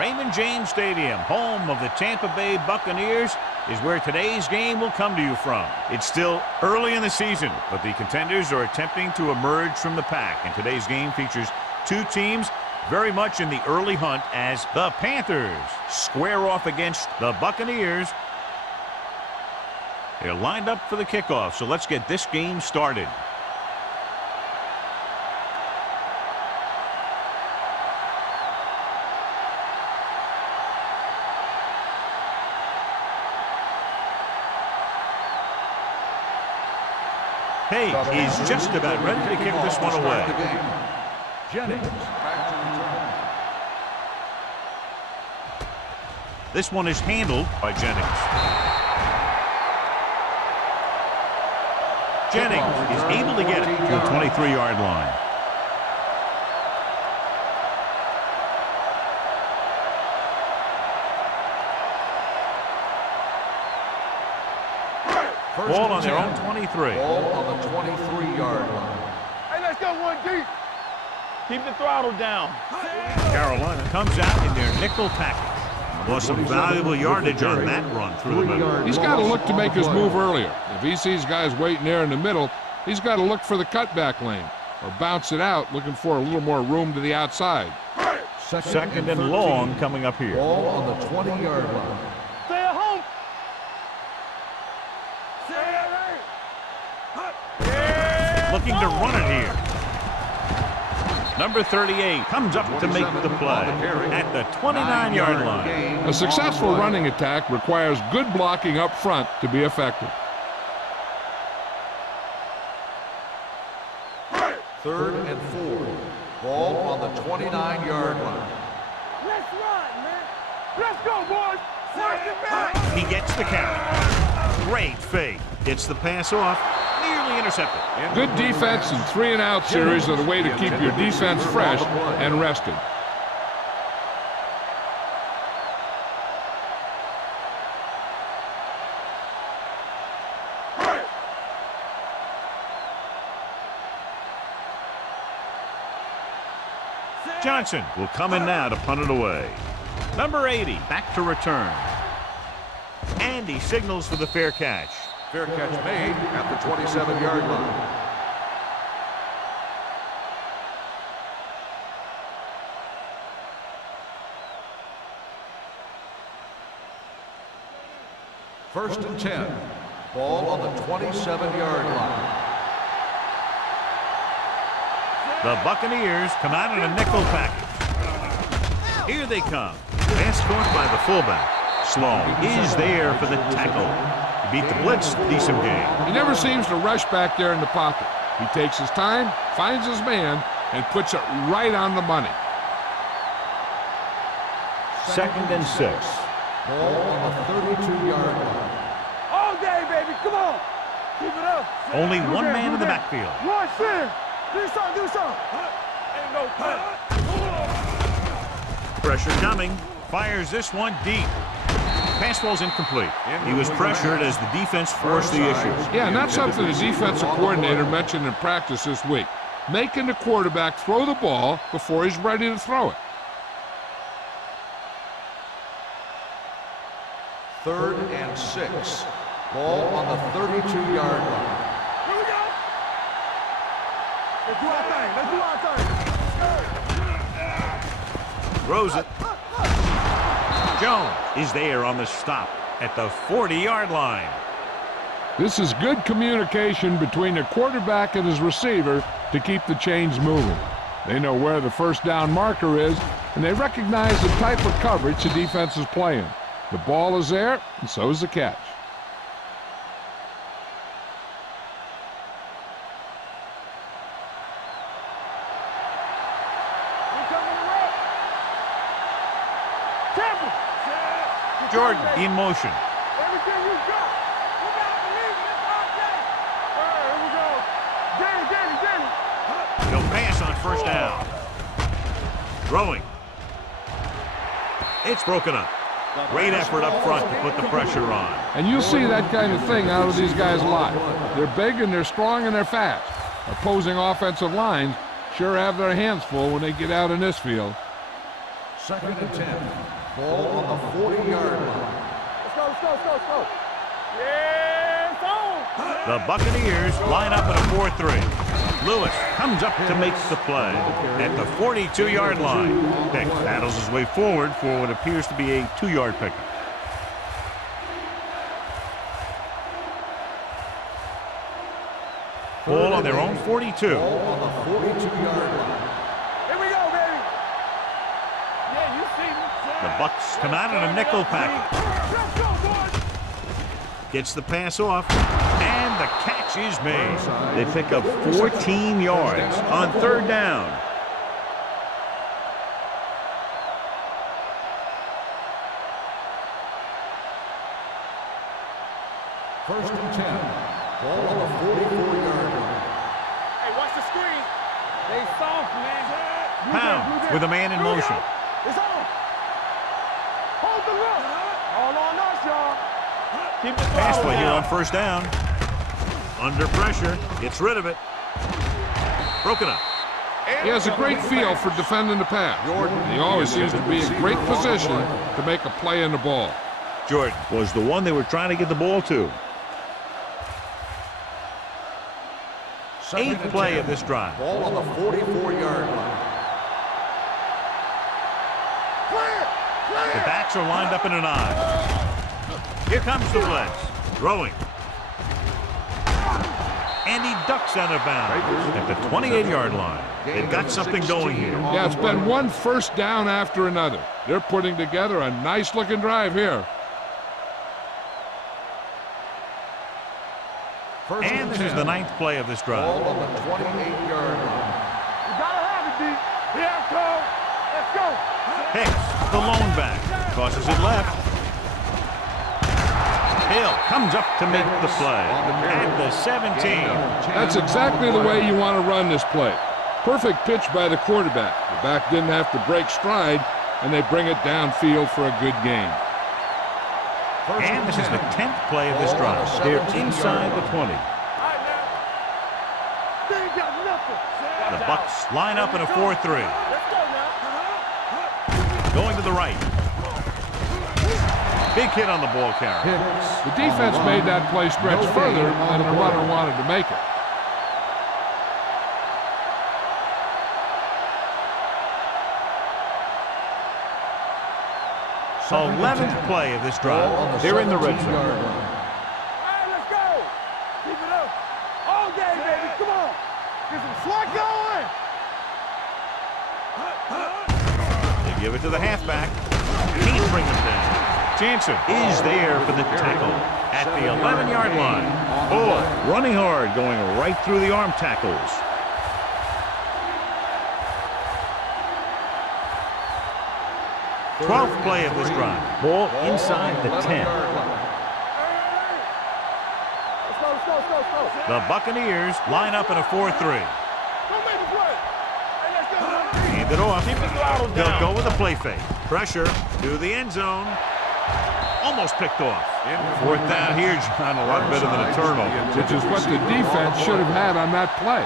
Raymond James Stadium, home of the Tampa Bay Buccaneers, is where today's game will come to you from. It's still early in the season, but the contenders are attempting to emerge from the pack. And today's game features two teams very much in the early hunt as the Panthers square off against the Buccaneers. They're lined up for the kickoff, so let's get this game started. Page is just about ready to kick this one away. Jennings. This one is handled by Jennings. Jennings is able to get it to the 23-yard line. Ball on their own 23. Ball on the 23-yard line. Hey, let's go one deep. Keep the throttle down. Carolina comes out in their nickel package. Lost some valuable yardage on that run through the middle. He's got to look to make his move earlier. If he sees guys waiting there in the middle, he's got to look for the cutback lane or bounce it out, looking for a little more room to the outside. Second and long coming up here. Ball on the 20-yard line. Stay at home. Looking to run it here. Number 38 comes up to make the play at the 29-yard line. A successful running attack requires good blocking up front to be effective. Third and 4. Ball on the 29-yard line. Let's run, man. Let's go, boys. First and back. He gets the carry. Great fake. Gets the pass off. Nearly intercepted. Good defense and 3-and-out series are the way to keep your defense fresh and rested. Johnson will come in now to punt it away. Number 80 back to return. And he signals for the fair catch. Fair catch made at the 27-yard line. First and 10. Ball on the 27-yard line. The Buccaneers come out in a nickel package. Here they come. Pass caught by the fullback. Sloan is there for the tackle. He beat the blitz. Decent game. He never seems to rush back there in the pocket. He takes his time, finds his man, and puts it right on the money. Second and 6. Ball on the 32-yard line. All day, baby. Come on. Keep it up. Only one man in the backfield. One, Sam. Do something, do something. Ain't no cut. Pressure coming. Fires this one deep. Pass ball's incomplete. He was pressured as the defense forced the issue. Yeah, and that's something the defensive coordinator mentioned in practice this week. Making the quarterback throw the ball before he's ready to throw it. Third and 6. Ball on the 32-yard line. Here we go. Let's do our thing. Let's do our thing. Throws it. Jones is there on the stop at the 40-yard line. This is good communication between the quarterback and his receiver to keep the chains moving. They know where the first down marker is, and they recognize the type of coverage the defense is playing. The ball is there, and so is the catch. Jordan in motion. Everything you got. You got to believe it. It's our day. All right, here we go. Danny. He'll pass on first down. Throwing. It's broken up. Great effort up front to put the pressure on. And you'll see that kind of thing out of these guys a lot. They're big and they're strong and they're fast. Opposing offensive lines sure have their hands full when they get out in this field. Second and 10. Ball on the 40-yard line. Let's go, let's go, let's go, let's go. Yeah, it's on. The Buccaneers line up in a 4-3. Lewis comes up to make the play at the 42-yard line. Beck battles his way forward for what appears to be a 2-yard pickup. Ball on their own 42. Ball on the 42-yard line. Here we go, baby. Yeah, you see me. The Bucs come out in a nickel package. Let's go, boys. Gets the pass off, and the catch is made. They pick up 14 yards on 3rd down. First and 10. Ball on the 44-yard line. Hey, watch the screen. They soft, man. Pound with a man in motion. It's on. Hold the look. All on us, y'all. Keep the Pass ball play here down. on 1st down. Under pressure, gets rid of it. Broken up. He has a great feel for defending the pass. He always seems to be in great position to make a play in the ball. Jordan was the one they were trying to get the ball to. 8th play of this drive. Ball on the 44-yard line. The backs are lined up in an I. Here comes the blitz. Throwing. And he ducks out of bounds at the 28-yard line. They've got something going here. Yeah, it's been one first down after another. They're putting together a nice-looking drive here. And this is the 9th play of this drive. Ball on the 28-yard line. You gotta have it, D. Here, Cole. Let's go. Hicks, the lone back, tosses it left. Hill comes up to make the play at the 17. That's exactly the way you want to run this play. Perfect pitch by the quarterback. The back didn't have to break stride, and they bring it downfield for a good gain. And this is the 10th play of this drive. They're inside the 20. All right, man. They ain't got nothing. The Bucs line up in a 4-3. Let's go now. Going to the right. Big hit on the ball carrier. The defense made that play stretch further than the runner wanted to make it. So 11th play of this drive. They're in the red zone. All right, let's go. Keep it up. All game, baby. Come on. Get some swat going. They give it to the halfback. Can't bring him down. Jansen is there for the tackle at the 11-yard line. Oh, running hard, going right through the arm tackles. Twelfth play of this drive. Ball inside the 10. Let's go, let's go, let's go, let's go. The Buccaneers line up in a 4-3. Don't make a play. Hey, let's go. Hand it off. They'll go with a play fake. Pressure to the end zone. Almost picked off. 4th down here, John, a lot better than a turnover. Which is what the defense should have had on that play.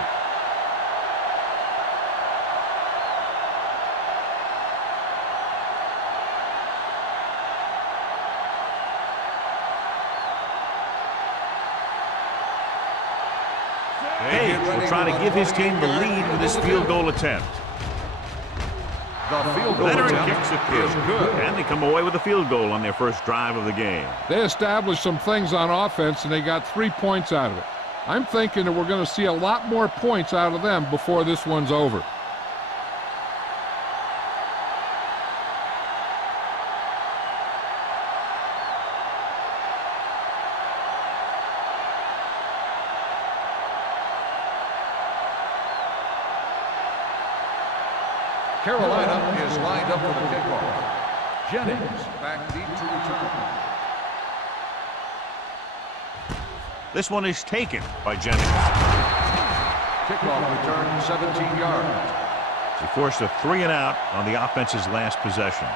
Page will try to give his team the lead with this field goal attempt. The field goal Leonard attempt kicks it is good. and they come away with a field goal on their first drive of the game. They established some things on offense, and they got 3 points out of it. I'm thinking that we're going to see a lot more points out of them before this one's over. Carolina is lined up for the kickoff. Jennings back deep to return. This one is taken by Jennings. Kickoff return 17 yards. He forced a 3-and-out on the offense's last possession.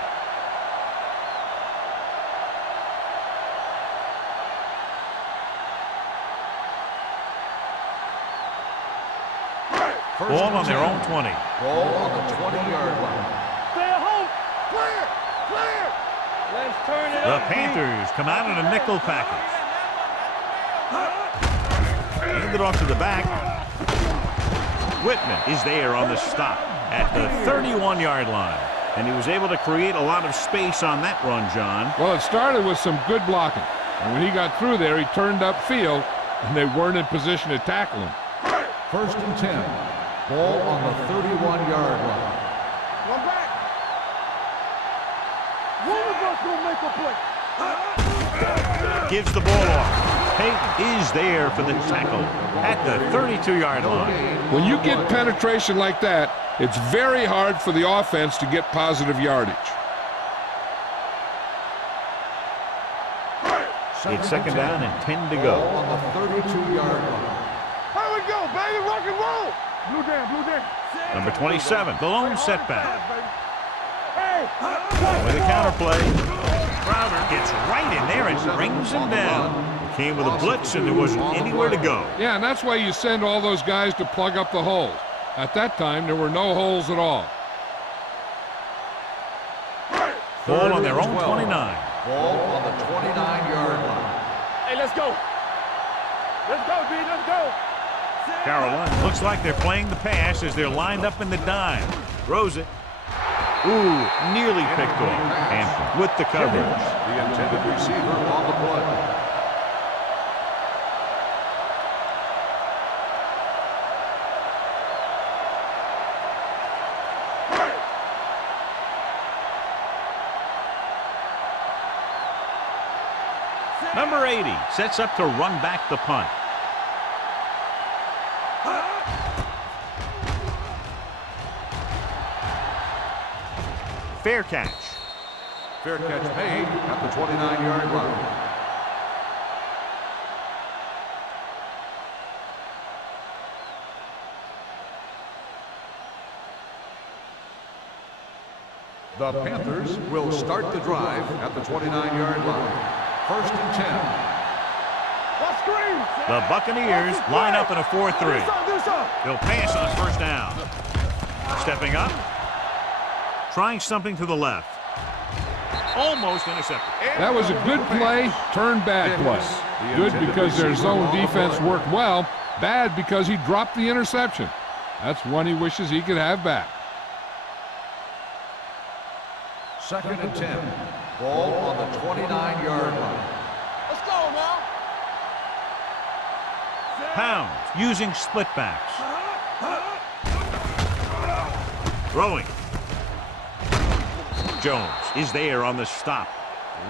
Ball on their own 20. Ball on the 20-yard line. Stay at home. Clear. Clear. The Panthers come out in a nickel package. Hand it off to the back. Whitman is there on the stop at the 31-yard line. And he was able to create a lot of space on that run, John. Well, it started with some good blocking. And when he got through there, he turned upfield, and they weren't in position to tackle him. 1st and 10. Ball on the 31-yard line. One back. One of us will make a play. Gives the ball off. Payton is there for the tackle at the 32-yard line. When you get penetration like that, it's very hard for the offense to get positive yardage. It's 2nd down and 10 to go. Ball on the 32-yard line. Here we go, baby. Rock and roll. Blue down. Number 27, the lone setback. Hey. With a counterplay. Crowder gets right in there and brings him down. Came with a blitz and there wasn't anywhere to go. Yeah, and that's why you send all those guys to plug up the holes. At that time, there were no holes at all. Ball on their own 29. Ball on the 29-yard line. Hey, let's go. Let's go, B. Let's go. Carolina looks like they're playing the pass as they're lined up in the dime. Throws it. Ooh, nearly picked off. And with the coverage. The intended receiver on the play. Number 80 sets up to run back the punt. Fair catch. Fair catch made at the 29-yard line. The Panthers will start the drive at the 29-yard line. 1st and 10. The Buccaneers line up in a 4-3. They'll pass on 1st down. Stepping up. Trying something to the left. Almost intercepted. That was a good play, turned bad play. Good because their zone defense worked well. Bad because he dropped the interception. That's one he wishes he could have back. 2nd and 10. Ball on the 29-yard line. Let's go now. Pounds using split backs. Throwing. Jones is there on the stop.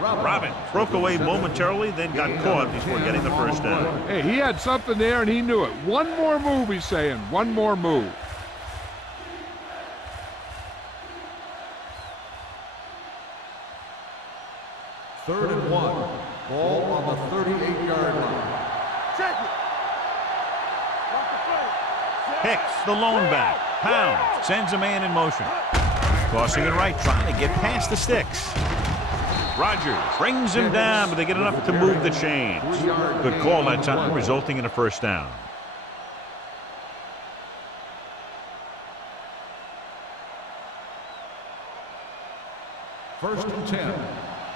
Robin broke away momentarily, then got caught before getting the 1st down. Hey, he had something there and he knew it. One more move, he's saying. One more move. Third and 1. Ball on the 38-yard line. Check it. Hicks, the lone back. Pounds sends a man in motion. Crossing it right, trying to get past the sticks. Rogers brings him down, but they get enough to move the chains. Good call that time, resulting in a 1st down. First and 10.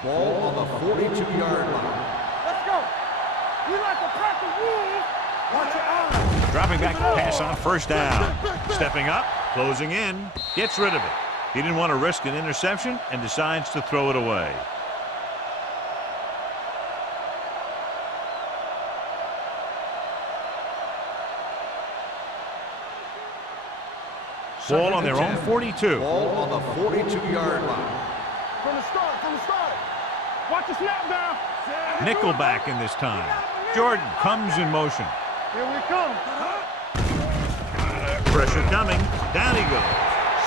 Ball on the 42-yard line. Let's go. You like to pack the wolves. Watch your eyes. Dropping back to pass on 1st down. Stepping up, closing in, gets rid of it. He didn't want to risk an interception and decides to throw it away. Ball on their own 42. Ball on the 42-yard line. From the start. Watch the snap now. Nickelback in this time. Jordan comes in motion. Here we come. Pressure coming. Down he goes.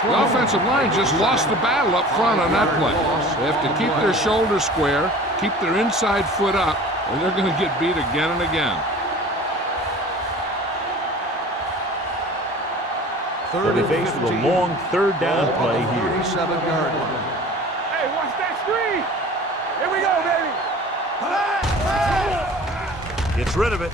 The offensive line just lost the battle up front on that play. They have to keep their shoulders square, keep their inside foot up, or they're going to get beat again and again. They'll be faced with a long 3rd down play here. 37-yard line. Hey, watch that screen. Here we go, baby. Gets rid of it.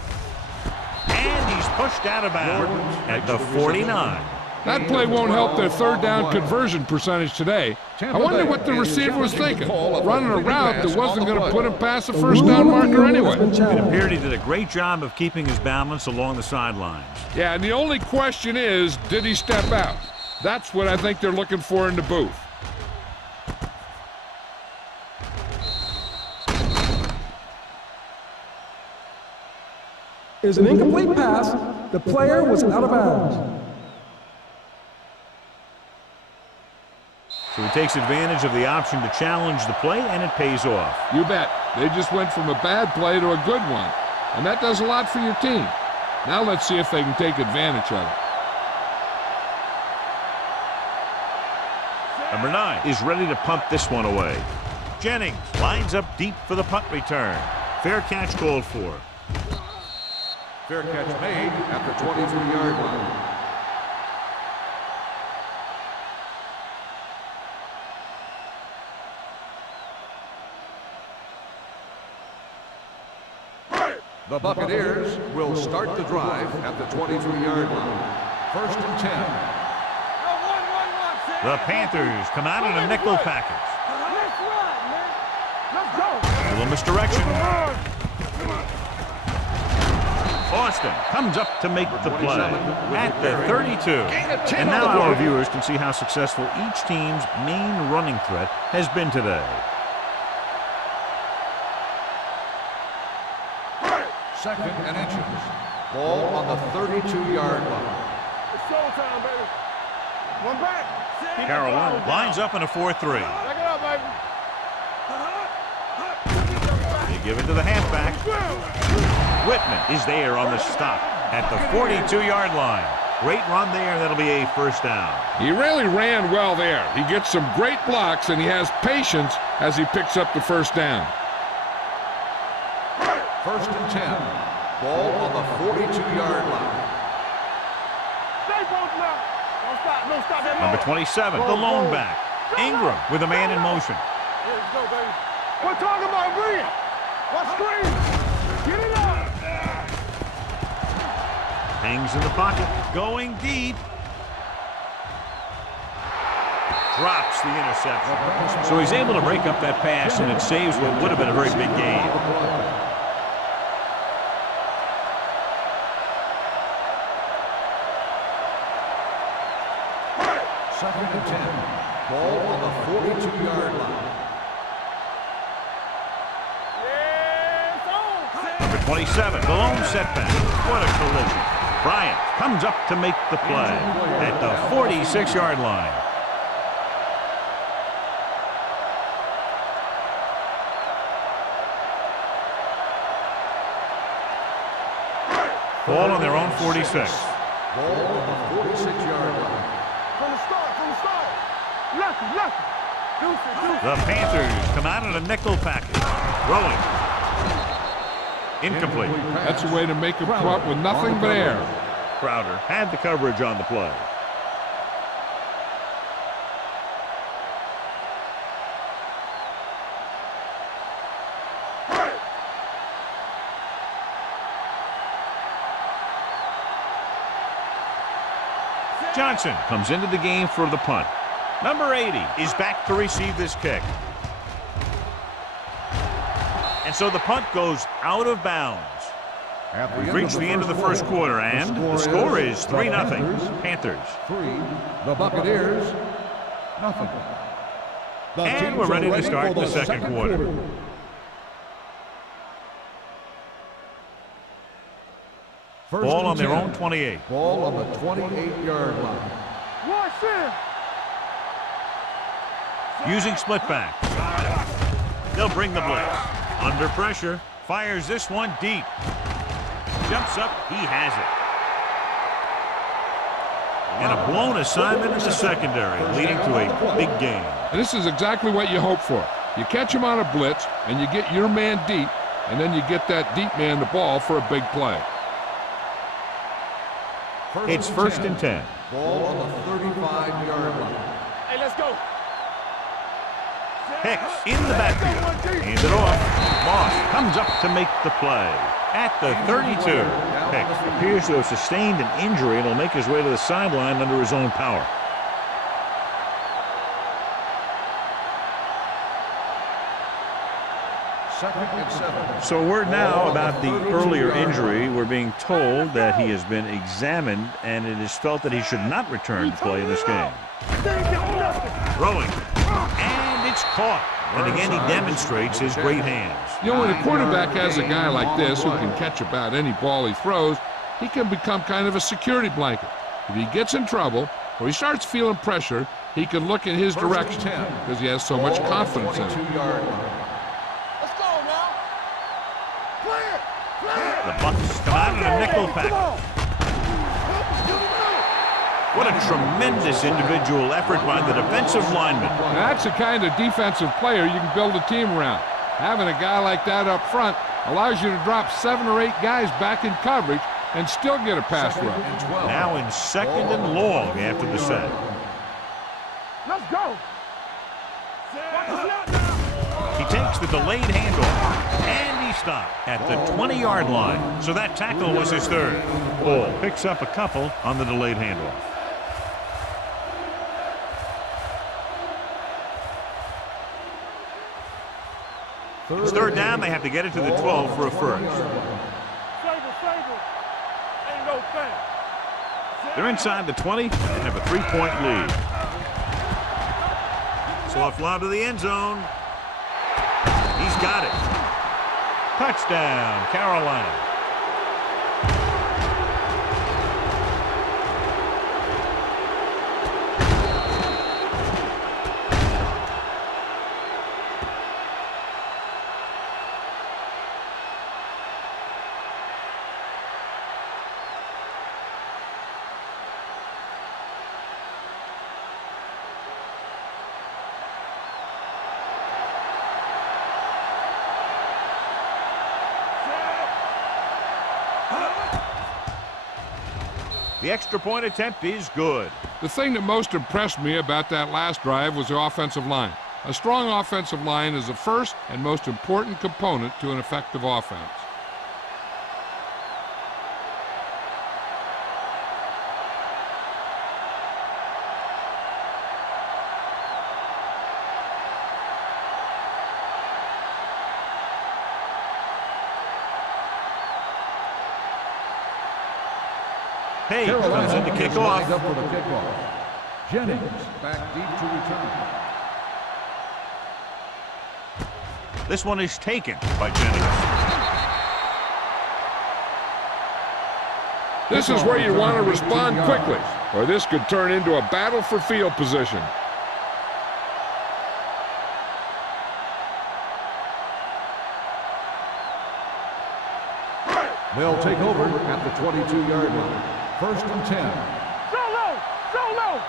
And he's pushed out of bounds at the 49. That play won't help their third down conversion percentage today. I wonder what the receiver was thinking, running a route that wasn't going to put him past the first down marker anyway. It appeared he did a great job of keeping his balance along the sidelines. Yeah, and the only question is, did he step out? That's what I think they're looking for in the booth. Is an incomplete pass. The player was out of bounds. So he takes advantage of the option to challenge the play, and it pays off. You bet. They just went from a bad play to a good one. And that does a lot for your team. Now let's see if they can take advantage of it. Number 9 is ready to punt this one away. Jennings lines up deep for the punt return. Fair catch called for. Fair catch made at the 23-yard line. The Buccaneers will start the drive at the 23-yard line. 1st and 10. The Panthers come out in a nickel package. A little misdirection. Austin comes up to make the play at the 32. And now our viewers can see how successful each team's main running threat has been today. 2nd and inches. Ball on the 32-yard line. It's showtime, baby. One back. Carolina lines up in a 4-3. Back it up, baby. They give it to the halfback. Whitman is there on the stop at the 42-yard line. Great run there. That'll be a first down. He really ran well there. He gets some great blocks, and he has patience as he picks up the first down. 1st and 10. Ball on the 42-yard line. Stay both now. Don't stop. Don't stop that Number 27, the lone back. Ingram with a man in motion. Let's go, baby. We're talking about Reed. What screen? Get it up. Hangs in the pocket, going deep. Drops the interception. So he's able to break up that pass, and it saves what would have been a very big game. Second and 10. Ball on the 42-yard line. Number 27, the lone setback. What a collision. Bryant comes up to make the play at the 46-yard line. Ball on their own 46. Ball on the 46-yard line. From the start. Lucky. The Panthers come out in a nickel package. Rolling. Incomplete. That's a way to make him come up with nothing but air. Crowder had the coverage on the play. Johnson comes into the game for the punt. Number 80 is back to receive this kick. And so the punt goes out of bounds. We've reached the end of the first quarter, and the score is 3-0 Panthers. 3. The Buccaneers, nothing. And we're ready to start the second quarter. Ball on their own 28. Ball on the 28-yard line. Watch him. Using split back. They'll bring the blitz. Under pressure. Fires this one deep. Jumps up. He has it. And a blown assignment in the secondary, leading to a big game. And this is exactly what you hope for. You catch him on a blitz, and you get your man deep, and then you get that deep man the ball for a big play. It's 1st and 10. Ball on the 35-yard line. Hey, let's go. Hicks in the backfield. Hands it off. Moss comes up to make the play. at the 32. Hicks appears to have sustained an injury and will make his way to the sideline under his own power. Second and 7. So word now about the earlier injury. We're being told that he has been examined and it is felt that he should not return to play in this game. Throwing. And it's caught. And again, he demonstrates his great hands. You know, when a quarterback has a guy like this who can catch about any ball he throws, he can become kind of a security blanket. If he gets in trouble or he starts feeling pressure, he can look in his direction because he has so much confidence in him. The Bucks come out in a nickel pack. What a tremendous individual effort by the defensive lineman. That's the kind of defensive player you can build a team around. Having a guy like that up front allows you to drop 7 or 8 guys back in coverage and still get a pass rush. Now in 2nd and long after the set. Let's go. He takes the delayed handoff, and he stopped at the 20-yard line. So that tackle was his 3rd. Ball picks up a couple on the delayed handoff. It's 3rd down. They have to get it to the 12 for a first. Ain't no thing. They're inside the 20 and have a 3-point lead. Soft lob to the end zone. He's got it. Touchdown, Carolina. The extra point attempt is good. The thing that most impressed me about that last drive was the offensive line. A strong offensive line is the first and most important component to an effective offense. Page comes in to kick off. Up for the kickoff. Jennings back deep to return. This one is taken by Jennings. This is where you want to respond quickly, or this could turn into a battle for field position. They'll take over at the 22-yard line. 1st and 10. Solo.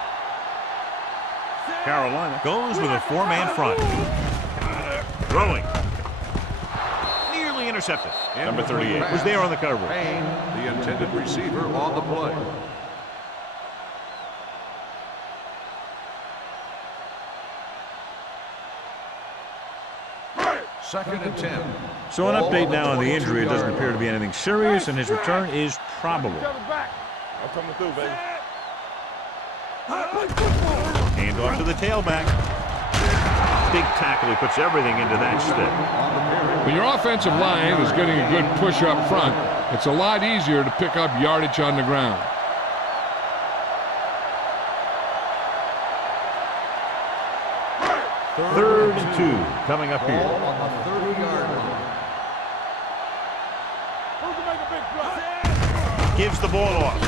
Carolina goes with a 4-man front. Throwing. Nearly intercepted. Number 38 was there on the coverage. Payne, the intended receiver, on the play. Second and 10. So an update now on the injury. It doesn't appear to be anything serious, and his return is probable. I'm coming through, baby. Hand off to the tailback. Big tackle. He puts everything into that stick. When your offensive line is getting a good push up front, it's a lot easier to pick up yardage on the ground. Third and 2 coming up here. On the 30-yard line. Gives the ball off.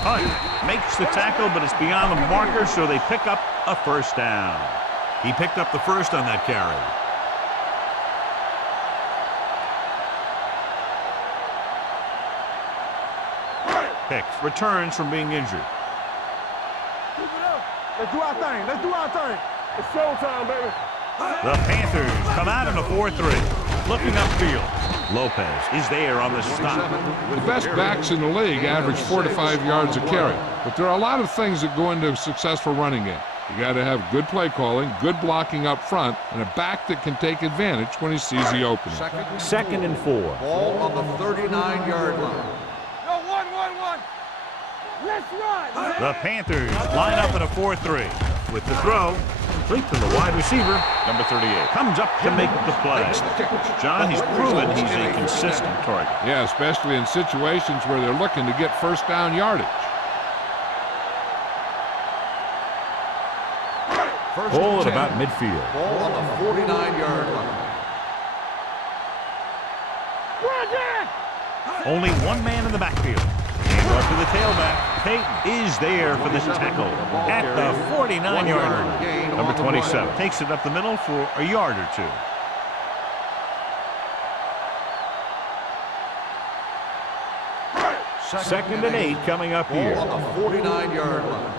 Hunt makes the tackle, but it's beyond the marker, so they pick up a 1st down. He picked up the 1st on that carry. Hicks returns from being injured. Let's do our thing. It's showtime, baby. The Panthers come out in a 4-3. Looking upfield. Lopez is there on the stop. The best backs in the league average 4 to 5 yards a carry, but there are a lot of things that go into a successful running game. You got to have good play calling, good blocking up front, and a back that can take advantage when he sees the opening. Second and 4. Ball on the 39-yard line. Go, 1-1-1. Let's run. The Panthers line up in a 4-3. With the throw, complete to the wide receiver, number 38. Comes up to make the play. John, he's proven he's a consistent target. Yeah, especially in situations where they're looking to get first down yardage. Ball at about midfield. Ball on the 49-yard line. Only one man in the backfield. Hand off to the tailback. Peyton is there for the tackle at the 49-yard line. Number 27 takes it up the middle for a yard or two. Second and 8 coming up here. Ball on the 49-yard line.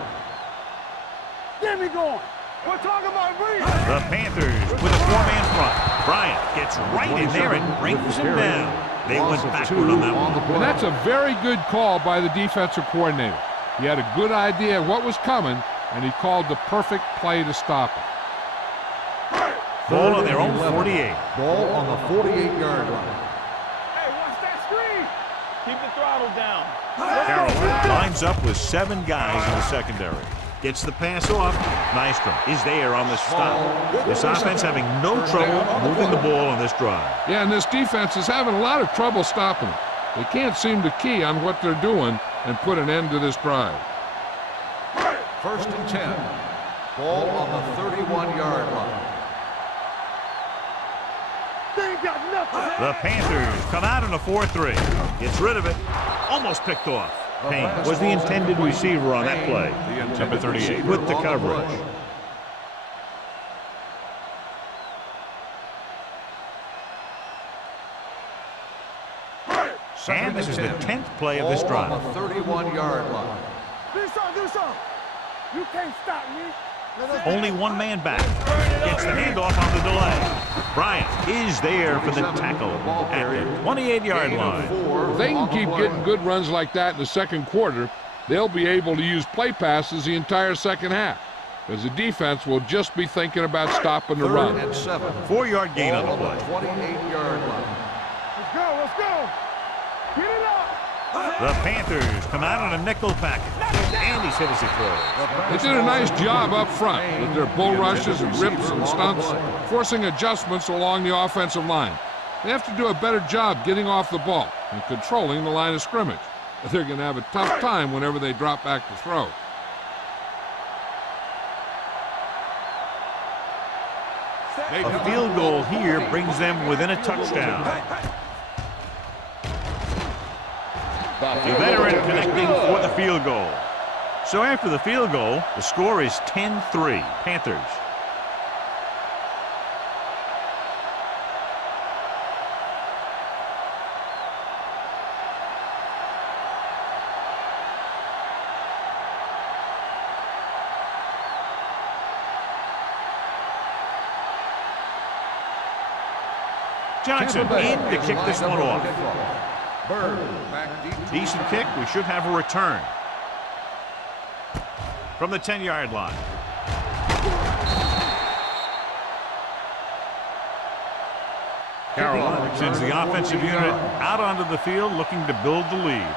Get me going. We're talking about breeze. The Panthers with a 4-man front. Bryant gets right in there and brings him down. They went backward on that one. And that's a very good call by the defensive coordinator. He had a good idea of what was coming, and he called the perfect play to stop it. Ball on their own 48. Ball on the 48-yard line. Hey, watch that screen. Keep the throttle down. Carroll lines up with 7 guys in the secondary. Gets the pass off. Nystrom is there on the stop. This offense having no trouble moving the ball on this drive. Yeah, and this defense is having a lot of trouble stopping it. They can't seem to key on what they're doing and put an end to this drive. First and 10. Ball on the 31-yard line. They ain't got nothing. The Panthers come out in a 4-3. Gets rid of it. Almost picked off. Payne was the intended receiver on that play. Number 38 with the coverage. And this is the 10th play of this drive. On the 31-yard line. Do something. You can't stop me. Only one man back. Gets the handoff on the delay. Bryant is there for the tackle at the 28-yard line. If they can keep getting good runs like that in the second quarter, they'll be able to use play passes the entire second half, because the defense will just be thinking about stopping the run. 3rd and 7. 4-yard gain on the play. 28-yard line. Let's go. Get it up. The Panthers come out on a nickel package. And he's hit as he throws. They did a nice job up front with their bull rushes and rips and stunts, forcing adjustments along the offensive line. They have to do a better job getting off the ball and controlling the line of scrimmage. They're going to have a tough time whenever they drop back to throw. A field goal here brings them within a touchdown. The veteran connecting for the field goal. So after the field goal, the score is 10-3, Panthers. Johnson in to kick this one off. Bird back deep. Decent kick. We should have a return. From the 10-yard line. Carroll sends the offensive unit out onto the field looking to build the lead.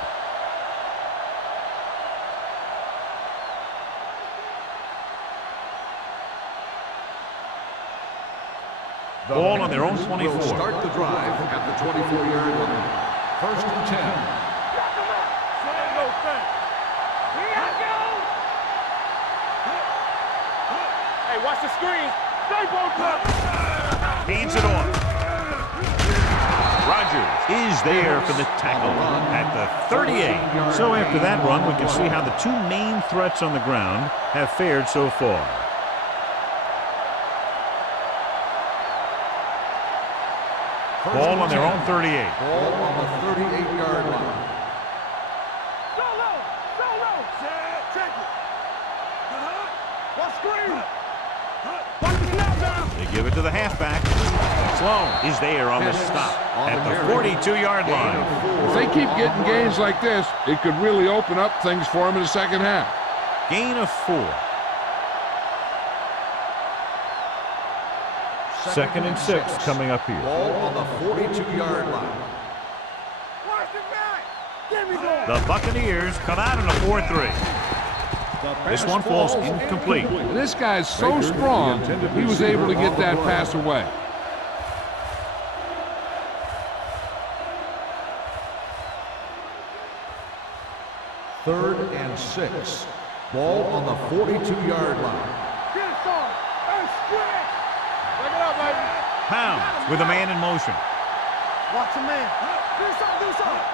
Ball on their own 24. Will start the drive at the 24-yard line. First and 10. Hey, watch the screen. Stay both up. Hands it off. Rogers is there for the tackle at the 38. So after that run, we can see how the two main threats on the ground have fared so far. Ball on their own 38. Ball on the 38-yard line. Go low. Check it. Watch screen. Watch the snap down. They give it to the halfback. Sloan is there on the stop at the 42-yard line. If they keep getting gains like this, it could really open up things for them in the second half. Gain of 4. 2nd and 6 coming up here. Ball on the 42-yard line. Watch the back. Give me that. The Buccaneers come out in a 4-3. This one falls incomplete. This guy's so strong, he was able to get that pass away. Third and 6. Ball on the 42-yard line. Get it, son. Hey, stretch. Back it up, baby. Pounds with a man in motion. Watch the man. Do something, do something.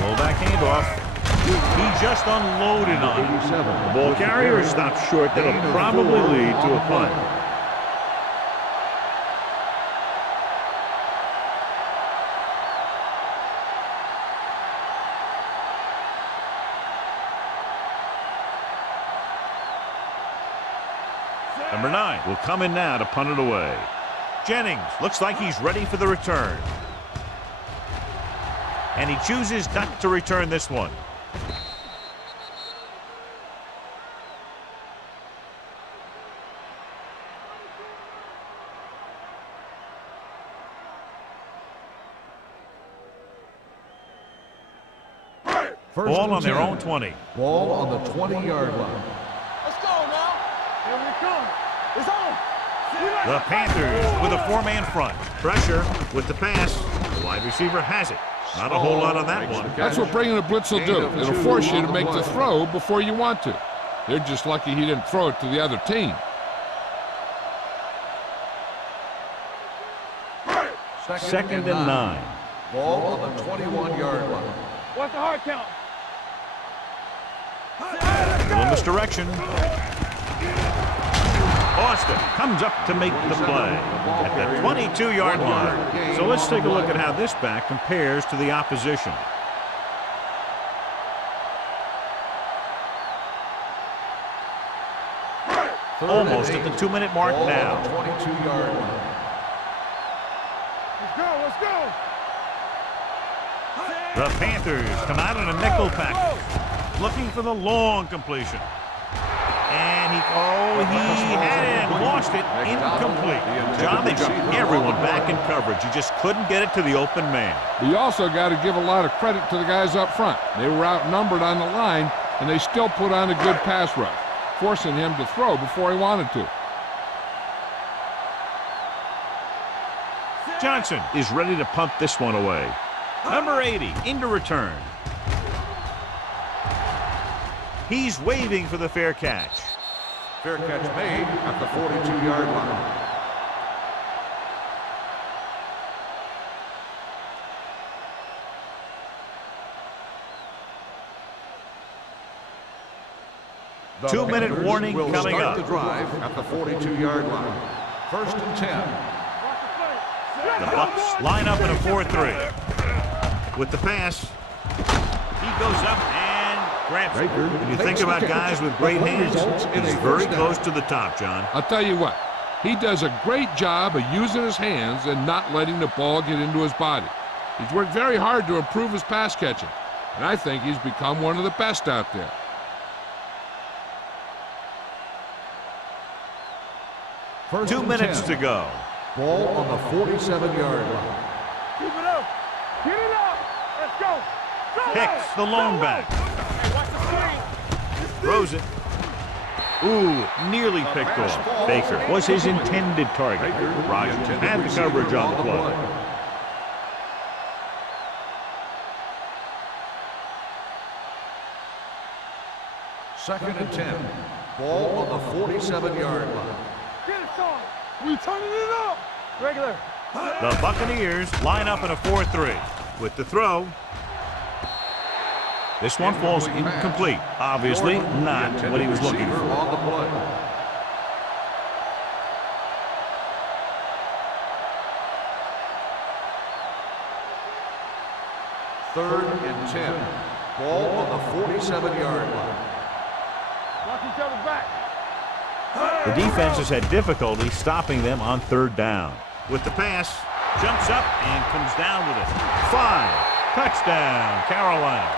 Fullback handoff. He just unloaded on him. 87. The ball carrier is stopped short. That'll probably lead to a punt. Number 9 will come in now to punt it away. Jennings looks like he's ready for the return. And he chooses not to return this one. Ball on their own 20. Ball on the 20-yard line. Let's go now. Here we come. It's on. The Panthers with a 4-man front. Pressure with the pass. The wide receiver has it. Not a whole lot on that one. That's what bringing a blitz will do. It'll force you to make the throw before you want to. They're just lucky he didn't throw it to the other team. Second and 9. Ball on the 21-yard line. What's the hard count? Little misdirection. Austin comes up to make the play at the 22-yard line. So let's take a look at how this back compares to the opposition. Almost at the 2-minute mark now. 22-yard line. Let's go, let's go. The Panthers come out in a nickel package, looking for the long completion. And he had it and lost it. Incomplete. John, they dropped everyone back in coverage. He just couldn't get it to the open man. You also got to give a lot of credit to the guys up front. They were outnumbered on the line, and they still put on a good pass rush, forcing him to throw before he wanted to. Johnson is ready to punt this one away. Number 80 into return. He's waving for the fair catch. Fair catch made at the 42-yard line. The 2-minute Panthers warning will coming start up. the drive at the 42-yard line. First and 10. The Bucs line up in a 4-3. With the pass, he goes up and grabs it. When you think about guys with great hands, he's very close to the top, John. I'll tell you what, he does a great job of using his hands and not letting the ball get into his body. He's worked very hard to improve his pass catching, and I think he's become one of the best out there. First 2 and minutes 10. to go. Ball on the 47-yard line. Keep it up. Get it up. Let's go. Go. Hicks, the lone back. Hey, watch the screen. Throws it. Ooh, nearly picked off. Baker was his intended target. Rogers had the coverage on the play. Second and 10. Ball on the 47-yard line. Get it, son. We turning it up. Regular. The Buccaneers line up in a 4-3. With the throw, this one falls incomplete. Obviously not what he was looking for. On the play. Third and 10. Ball on the 47-yard line. Watch each other back. The defense has had difficulty stopping them on third down. With the pass, jumps up and comes down with it. 5. Touchdown, Carolina.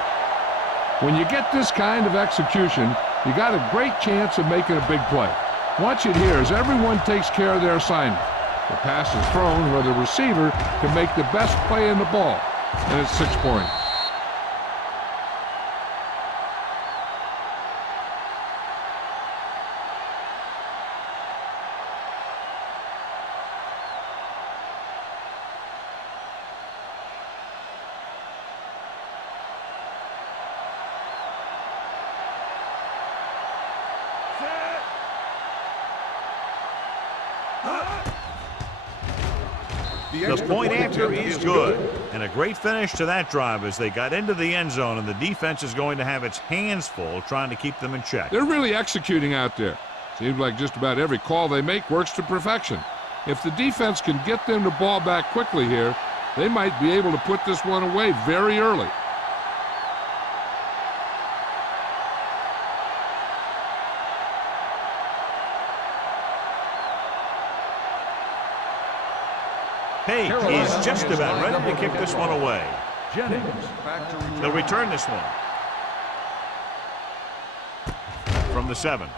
When you get this kind of execution, you got a great chance of making a big play. Watch it here as everyone takes care of their assignment. The pass is thrown where the receiver can make the best play in the ball, and it's 6 points. The point after is good. And a great finish to that drive as they got into the end zone, and the defense is going to have its hands full trying to keep them in check. They're really executing out there. Seems like just about every call they make works to perfection. If the defense can get them the ball back quickly here, they might be able to put this one away very early. Page is just about ready to kick this one away. Jennings back to return. They'll return this one. From the 7.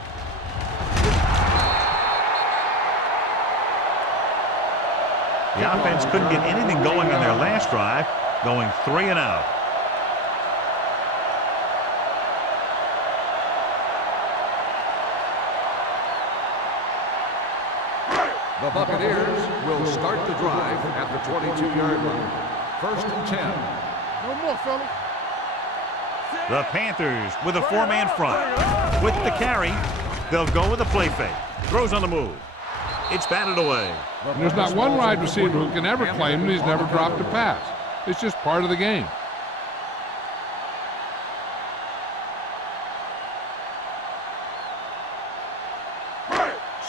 The offense couldn't get anything going on their last drive, going 3 and out. The Buccaneers will start the drive at the 22-yard line. 1st and 10. No more, fellas. The Panthers with a 4-man front. With the carry, they'll go with a play fake. Throws on the move. It's batted away. And there's not one wide receiver who can ever claim that he's never dropped a pass. It's just part of the game.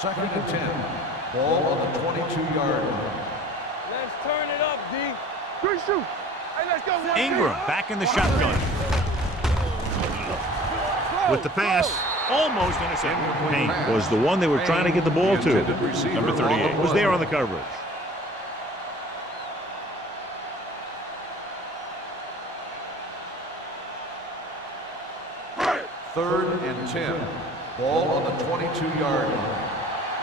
Second and 10. Ball on the 22-yard line. Let's turn it up, D. Good shoot. Hey, let's go. Ingram back in the shotgun. With the pass, almost intercepted. Payne was the one they were trying to get the ball to. Number 38 was there on the coverage. Third and 10. Ball on the 22-yard line.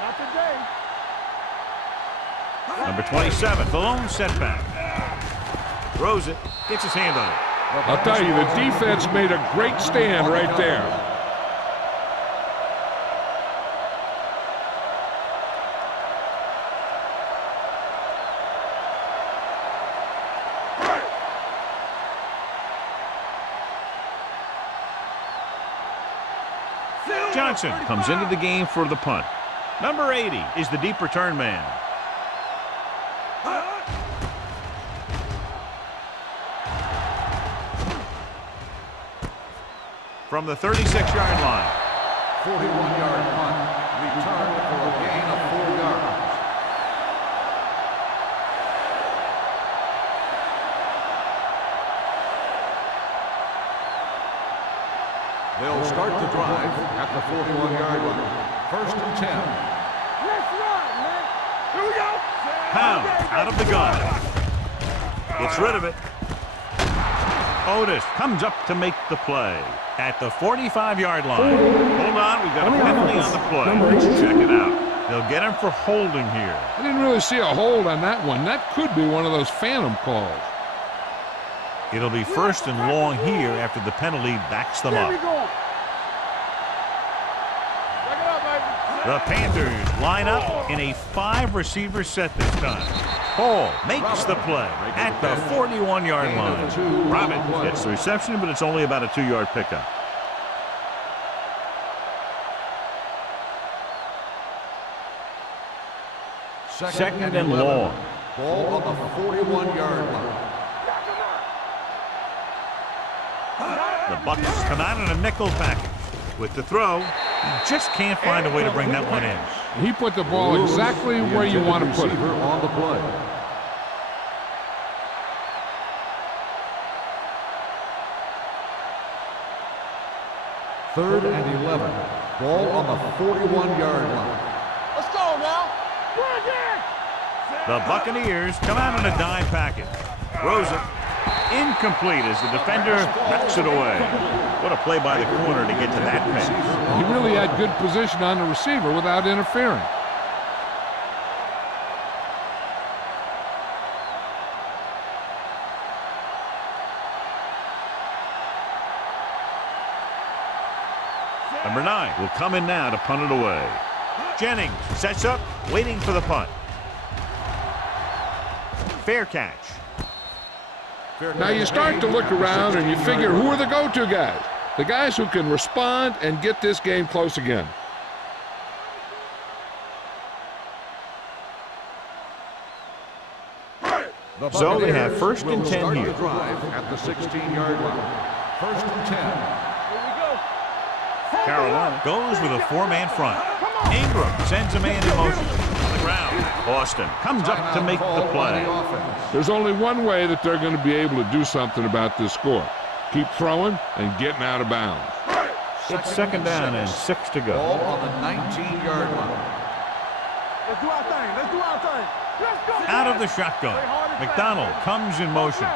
Not today. Number 27, the lone setback. Throws it, gets his hand on it. I'll tell you, the defense made a great stand right there. Johnson comes into the game for the punt. Number 80 is the deep return man. From the 36-yard line. 41-yard punt. Return for a gain of 4 yards. They'll start the drive at the 41-yard line. 1st and 10. Let's run, man. Here we go. Pound out of the gun. Gets rid of it. Otis comes up to make the play at the 45-yard line. Hold on, we've got a penalty on the play. Let's check it out. They'll get him for holding here. I didn't really see a hold on that one. That could be one of those phantom calls. It'll be 1st and long here after the penalty backs them Here we up. go. Check it out, baby. The Panthers line up in a 5-receiver set this time. Hall makes the play at the 41-yard line. Robin gets the reception, but it's only about a 2-yard pickup. Second and long. Ball on the 41-yard line. The Bucs come out in a nickel package. With the throw, he just can't find a way to bring that one in. He put the ball exactly where you want to put it. On the play. Third and 11. Ball on the 41-yard line. Let's go now. We're again. The Buccaneers come out in a dime package. Throws it. Incomplete as the defender knocks it away. What a play by the corner to get to that pass. He really had good position on the receiver without interfering. Number 9 will come in now to punt it away. Jennings sets up, waiting for the punt. Fair catch. Now you start to look around and you figure, who are the go-to guys? The guys who can respond and get this game close again. So they have first and 10 here. At the 16-yard line. First and 10. Carolina goes with a 4-man front. Ingram sends a man in motion. On the ground. Boston comes up to make the play. There's only one way that they're going to be able to do something about this score. Keep throwing and getting out of bounds. It's second down and 6 to go. Ball on the 19-yard line. Let's do our thing. Let's do our thing. Let's go. Out of the shotgun. McDonald comes in motion.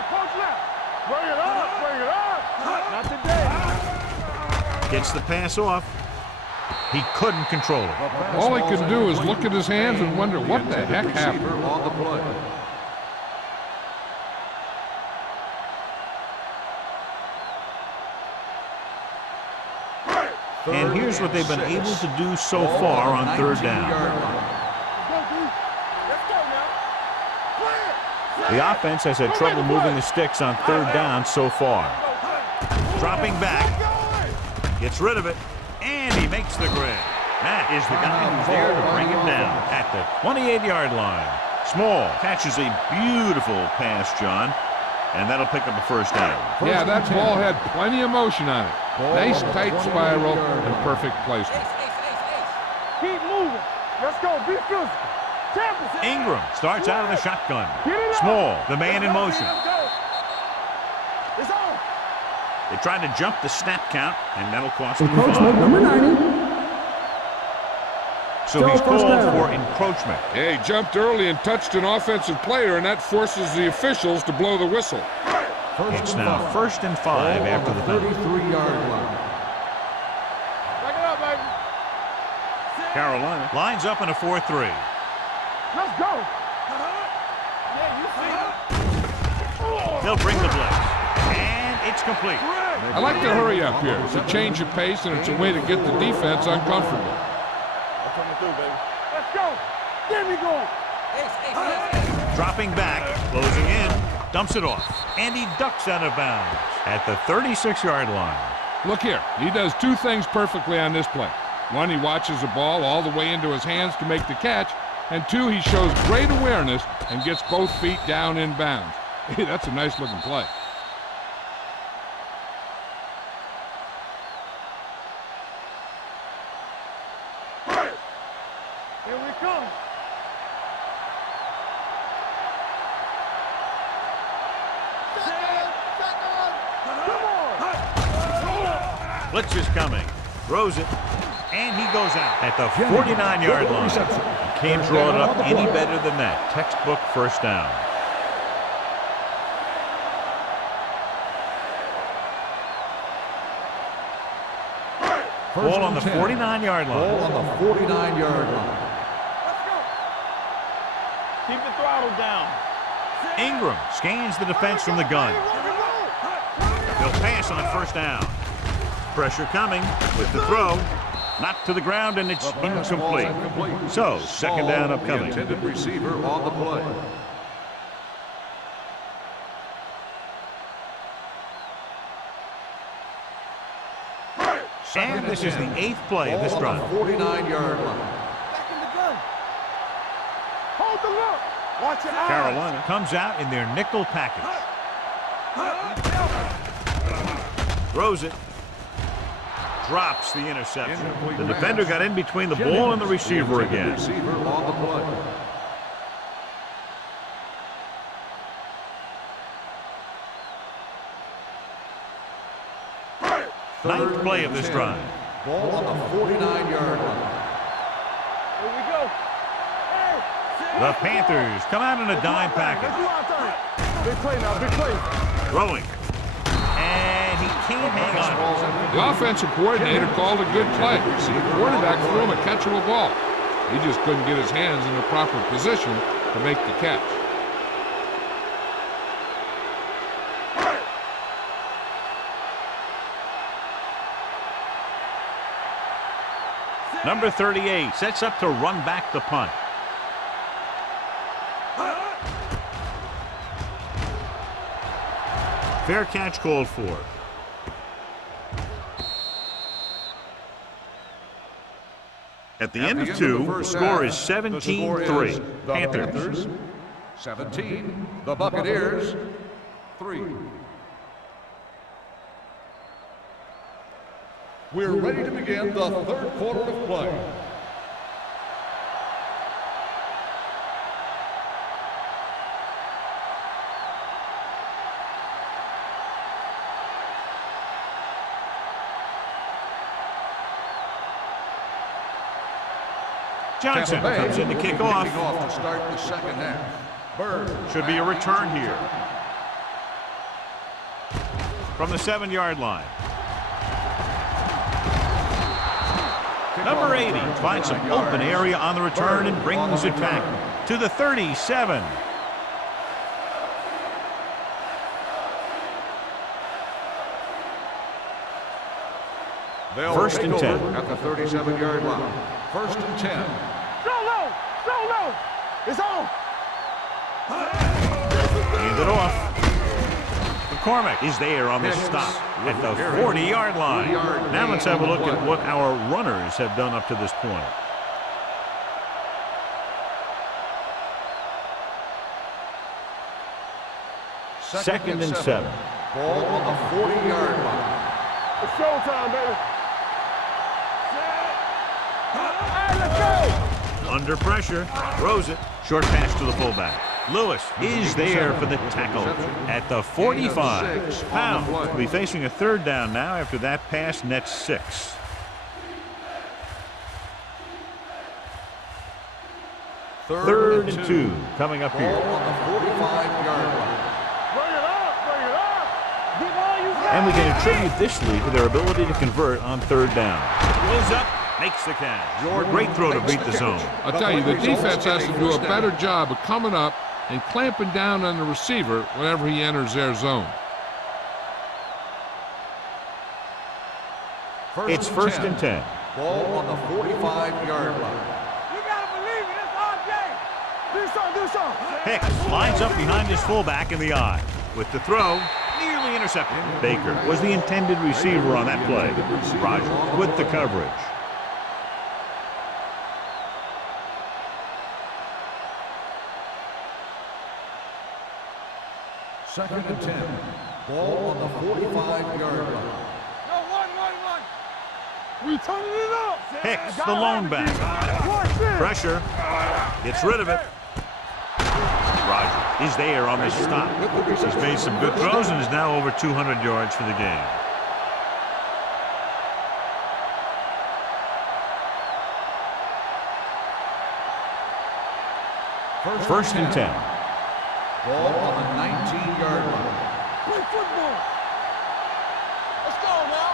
Bring it up. Bring it up. Not today. Gets the pass off. He couldn't control it. All he could do is look at his hands and wonder what the heck happened. On the play. And here's what they've been able to do so far on third down. The offense has had trouble moving the sticks on third down so far. Dropping back. Gets rid of it. And he makes the grab. Matt is the guy who's there to bring him down at the 28-yard line. Small catches a beautiful pass, John. And that'll pick up a first down. Yeah, that ball had plenty of motion on it. Nice tight spiral and perfect placement. Keep moving. Let's go. Be physical. Ingram starts out of the shotgun. Small, the man in motion. It's on. They tried to jump the snap count, and that'll cost them Encroachment 5. number 90. So he's called for encroachment. Yeah, he jumped early and touched an offensive player, and that forces the officials to blow the whistle. It's now first and 5 after the penalty. 33-yard line. Back it up, baby. Carolina lines up in a 4-3. Let's go. They'll bring the blitz. And it's complete. I like to hurry up here. It's a change of pace, and it's a way to get the defense uncomfortable. Let's go. Get me going. Dropping back, closing in, dumps it off. And he ducks out of bounds at the 36-yard line. Look here. He does two things perfectly on this play. One, he watches the ball all the way into his hands to make the catch. And two, he shows great awareness and gets both feet down in bounds. Hey, that's a nice-looking play. Here we come. Blitz is coming. Throws it. And he goes out at the 49-yard line. Can't draw it up any better than that. Textbook first down. Ball on the 49-yard line. Ball on the 49-yard line. Let's go. Keep the throttle down. Ingram scans the defense from the gun. They'll pass on first down. Pressure coming with the throw. Knocked to the ground, and it's incomplete. So, second down upcoming. The intended receiver on the play. And this is the 8th play of this Ball on drive. the 49-yard line. Back in the gun. Hold the look. Watch your eyes. Carolina comes out in their nickel package. Throws it. Drops the interception. The defender got in between the ball and the receiver again. Receiver on the play. Ninth play of this drive. Ball on the 49-yard line. Here we go. Hey. The Panthers come out in a dime Let's package. do our thing. Big play now. Big play. Throwing. And he can't hang on. The offensive coordinator called a good play. The quarterback threw him a catchable ball. He just couldn't get his hands in the proper position to make the catch. Number 38 sets up to run back the punt. Fair catch called for. At the end of two, the score is 17-3. Panthers. 17, the Buccaneers, 3. We're ready to begin the third quarter of play. Johnson comes in to kick off. To start the second half. Bird Should be a return here. From the 7-yard line. Number 80 finds some open area on the return and brings it back to the 37. First and 10. At the 37-yard line. First and 10. Solo! Solo! It's on! Hand it off. McCormick is there on the stop at the 40-yard line. Now let's have a look at what our runners have done up to this point. Second and 7. Ball on the 40-yard line. It's showtime, baby. Hey, let's go! Under pressure, throws it. Short pass to the fullback. Lewis is there for the tackle at the 45. Pound will be facing a third down now after that pass nets 6. Third and 2 coming up here. Ball on the 45-yard line. Bring it up! Bring it up! Give all you got! And we can attribute this lead to their ability to convert on third down. Goes up, makes the catch. Great throw to beat the zone. I'll tell you, the defense has to do a better job of coming up and clamping down on the receiver whenever he enters their zone. It's first and 10. Ball on the 45-yard line. You gotta believe it! It's RJ! Do something! Do something! Hicks lines up behind his fullback in the eye. With the throw, nearly intercepted. Baker was the intended receiver on that play. Rogers with the coverage. Second and 10. Ball on the 45-yard line. No, one. We turning it up! Hicks, the lone back. Pressure. Gets rid of it. Rogers is there on the stop. He's made some good throws and is now over 200 yards for the game. First and 10. Ball on the 19-yard line. Play football! Let's go now!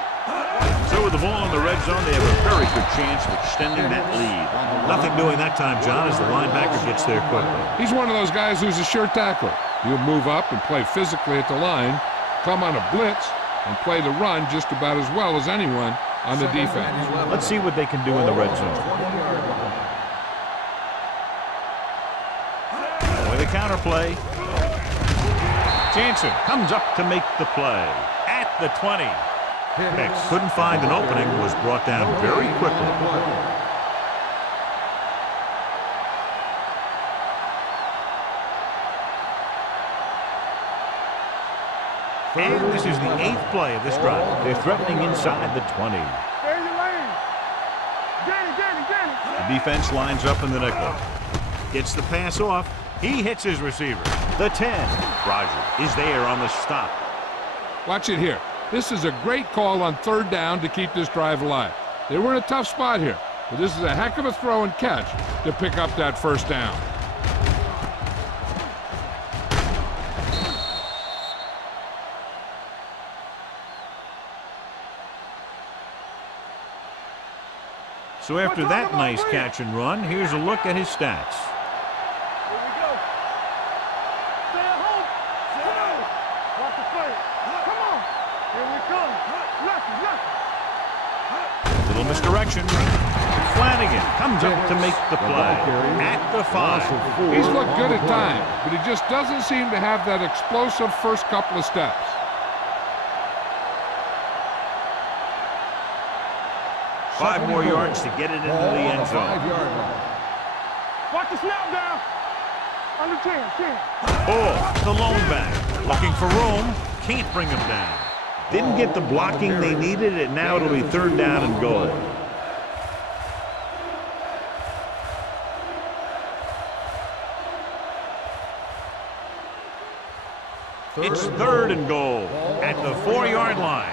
So with the ball in the red zone, they have a very good chance of extending that lead. Nothing doing that time, John, as the linebacker gets there quickly. He's one of those guys who's a sure tackler. He'll move up and play physically at the line, come on a blitz, and play the run just about as well as anyone on the defense. Let's see what they can do in the red zone. With a counter play. Jansen comes up to make the play at the 20. Hicks couldn't find an opening, was brought down very quickly. And this is the 8th play of this drive. They're threatening inside the 20. Stay in your lane! Get it! The defense lines up in the nickel. Gets the pass off. He hits his receiver. The 10. Rogers is there on the stop. Watch it here. This is a great call on third down to keep this drive alive. They were in a tough spot here, but this is a heck of a throw and catch to pick up that first down. So after that nice catch and run, here's a look at his stats. Here we go! Stay at home! Come on! Watch the play! Come on! Here we come! Left! The Little misdirection. Flanagan comes up to make the play at the 5. He's looked good at times, but he just doesn't seem to have that explosive first couple of steps. Five more yards to get it into the end zone. Watch the snap down. Under 10. The lone back. Looking for room. Can't bring him down. Didn't get the blocking they needed, and now it'll be 3rd down and goal. It's 3rd and goal at the 4-yard line.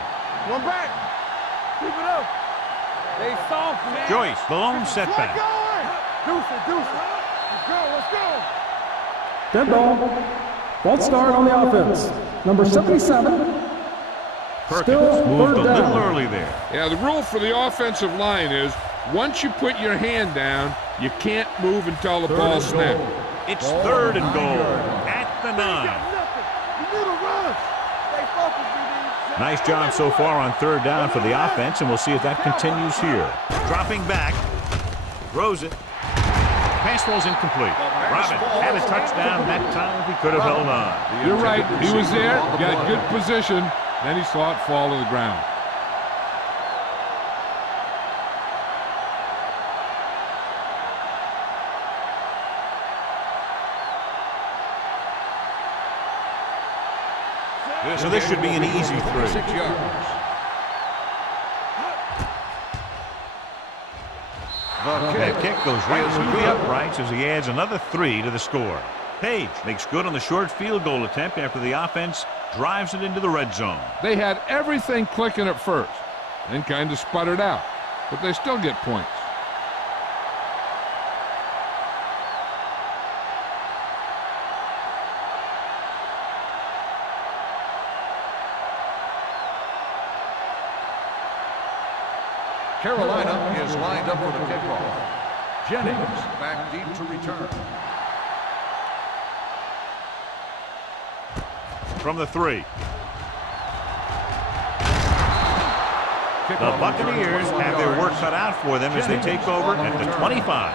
One back. Keep it up. They soft, man. Joyce, the lone setback. Deuce it. Let's go. Dead ball. False start on the offense. Number 77. Perkins Still moved a 3rd down. little early there. Yeah, the rule for the offensive line is once you put your hand down, you can't move until the ball snaps. It's 3rd and goal at the 9. Nice job so far on 3rd down for the offense, and we'll see if that continues here. Dropping back. Throws it. Pass ball's incomplete. Robin had a touchdown that time if he could have held on. You're right. He was there, got good position, then he saw it fall to the ground. So this should be an easy 3. 6 yards. That kick goes right through the uprights as he adds another 3 to the score. Page makes good on the short field goal attempt after the offense drives it into the red zone. They had everything clicking at first, then kind of sputtered out, but they still get points. Carolina is lined up for the kickoff. Jennings back deep to return. From the 3. The Buccaneers have their work cut out for them as they take over at the 25.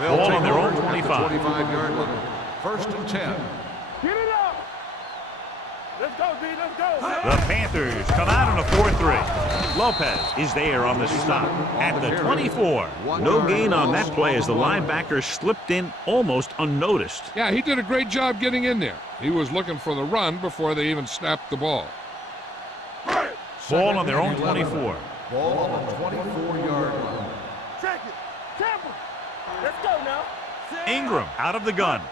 They'll Ball take on their over own at the 25. 25-yard line. 1st and 10. Get it up. Let's go, D. Let's go. The Panthers come out on a 4-3. Lopez is there on the stop at the 24. No gain on that play as the linebacker slipped in almost unnoticed. Yeah, he did a great job getting in there. He was looking for the run before they even snapped the ball. Ball on their own 24. Ball on the 24-yard line. Check it. Tampa. Let's go now. Ingram out of the gun.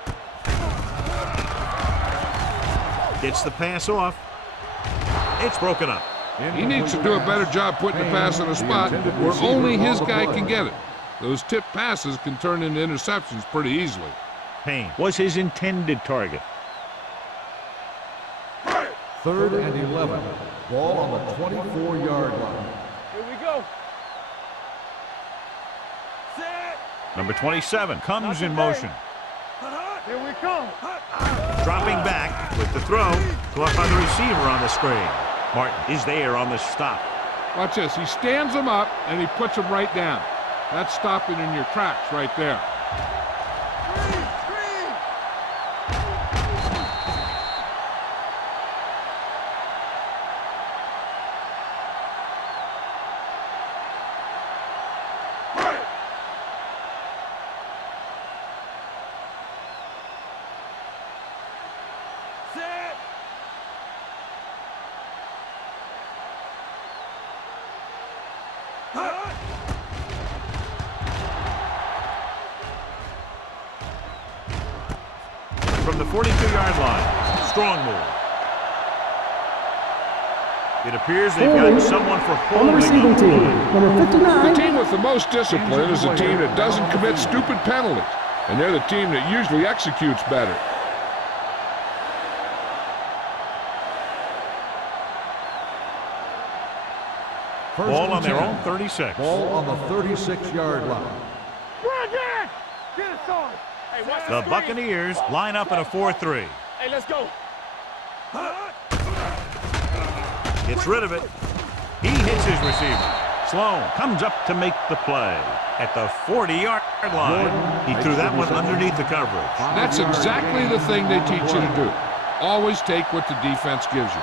Gets the pass off. It's broken up. He needs to do a better job putting the pass in a spot where only his guy can get it. Those tip passes can turn into interceptions pretty easily. Payne was his intended target. 3rd and 11. Ball on the 24-yard line. Here we go. Set. Number 27 comes in motion. Here we come. Dropping back with the throw. Caught by the receiver on the screen. Martin is there on the stop. Watch this. He stands him up, and he puts him right down. That's stopping in your tracks right there. From the 42-yard line. Strong move. It appears they've got someone for On the holding. receiving team, number The 59. team with the most discipline is a team that doesn't commit stupid penalties, and they're the team that usually executes better. Ball on their own 36. Ball on the 36-yard line. Bring it. Get it started. The Buccaneers line up in a 4-3. Hey, let's go. Gets rid of it. He hits his receiver. Sloan comes up to make the play. At the 40-yard line, he threw that one underneath the coverage. That's exactly the thing they teach you to do. Always take what the defense gives you.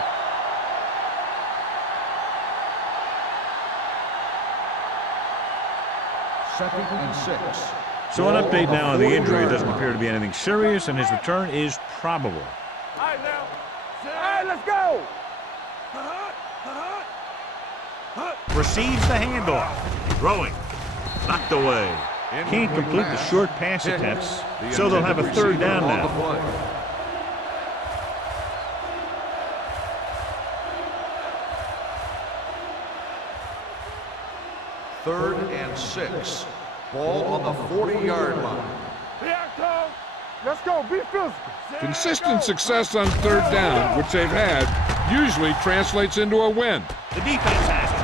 Second and 6. So an update now on the injury. It doesn't appear to be anything serious, and his return is probable. All right, now. All right, let's go. Receives the handoff. Throwing. Knocked away. Can't complete the short pass attempts, so they'll have a third down now. Third and 6. Ball on the 40-yard line. Let's go. Be physical. Consistent success on third down, which they've had, usually translates into a win. The defense has it.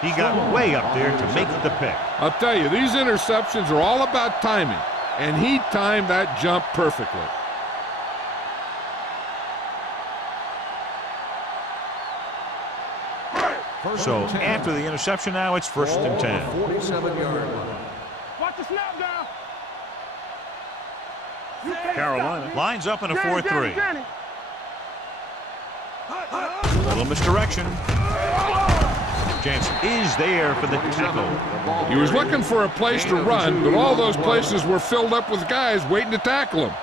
He got way up there to make the pick. I'll tell you, these interceptions are all about timing, and he timed that jump perfectly. So after the interception now, it's 1st and 10. 47-yard line. Watch the snap down. Carolina lines up in a 4-3. Danny. Little misdirection. Jansen is there for the tackle. He was looking for a place to run, but all those places were filled up with guys waiting to tackle him.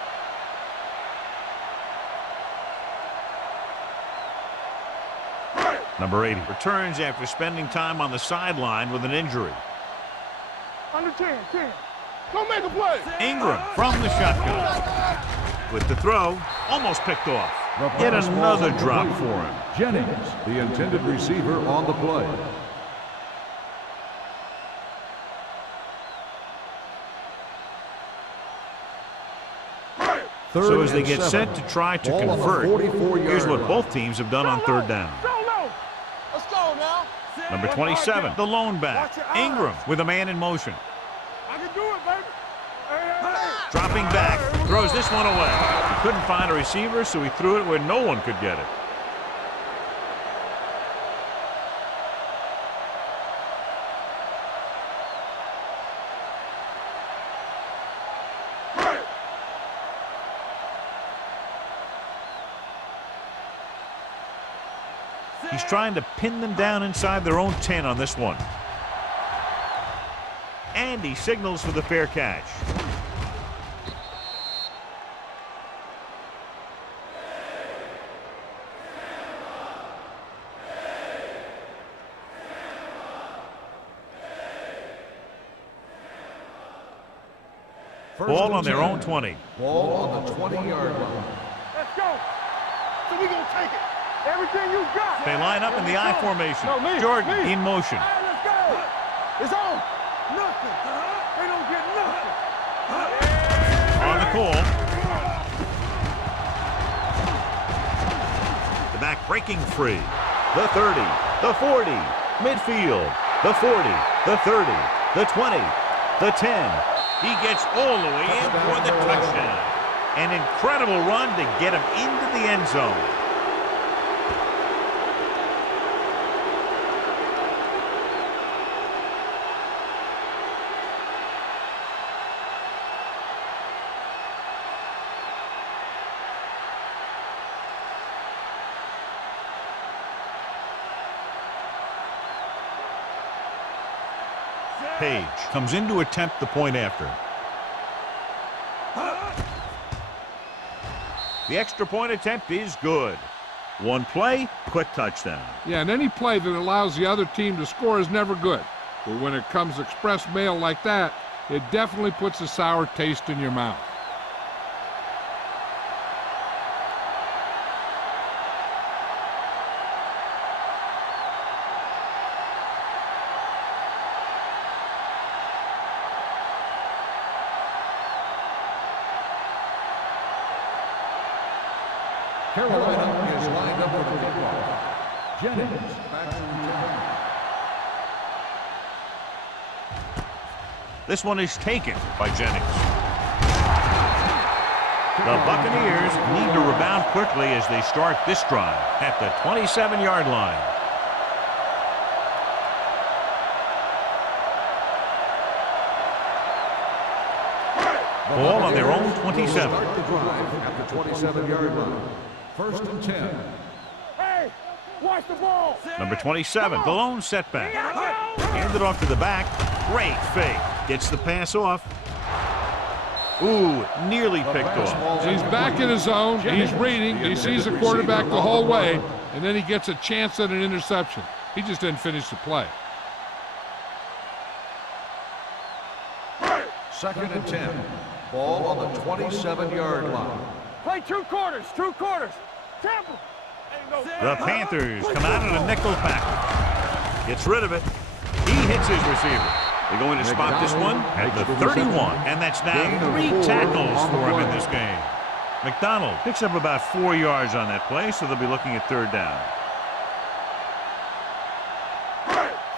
Number 80 returns after spending time on the sideline with an injury. Under 10. Go make a play. Ingram from the shotgun. With the throw, almost picked off. Yet another drop for him. Jennings, the intended receiver on the play. So as they get set to try to convert, here's what both teams have done on third down. Let's go now. Number 27, the lone back, Ingram with a man in motion. I can do it, baby. Dropping back, throws this one away. He couldn't find a receiver, so he threw it where no one could get it. He's trying to pin them down inside their own 10 on this one. And he signals for the fair catch. Ball on their own 20. Ball on the 20-yard line. Let's go. So we gonna take it. Everything you got. They line up in the I formation. No, me, Jordan me. in motion. All right, let's go. It's on. Nothing. They don't get nothing. On the call. The back breaking free. The 30, the 40, midfield, the 40, the 30, the 20, the 10. He gets all the way in for the touchdown. An incredible run to get him into the end zone. Page comes in to attempt the point after. The extra point attempt is good. One play, quick touchdown. Yeah, and any play that allows the other team to score is never good. But when it comes express mail like that, it definitely puts a sour taste in your mouth. Carolina is lined up for the kickoff. Jennings back to return. This one is taken by Jennings. The Buccaneers need to rebound quickly as they start this drive at the 27-yard line. Ball on their own 27. Start the drive at the 27-yard line. First and 10. Hey, watch the ball. Number 27, the lone setback. Handed off to the back. Great fake. Gets the pass off. Ooh, nearly picked off. He's back in his zone. He's reading. He sees the quarterback the whole way, and then he gets a chance at an interception. He just didn't finish the play. Second and 10. Ball on the 27-yard line. Play 2 quarters, 2 quarters. Temple. The Panthers come out in a nickel package. Gets rid of it. He hits his receiver. They're going to spot this one at the 31, and that's now 3 tackles for him in this game. McDonald picks up about 4 yards on that play, so they'll be looking at 3rd down.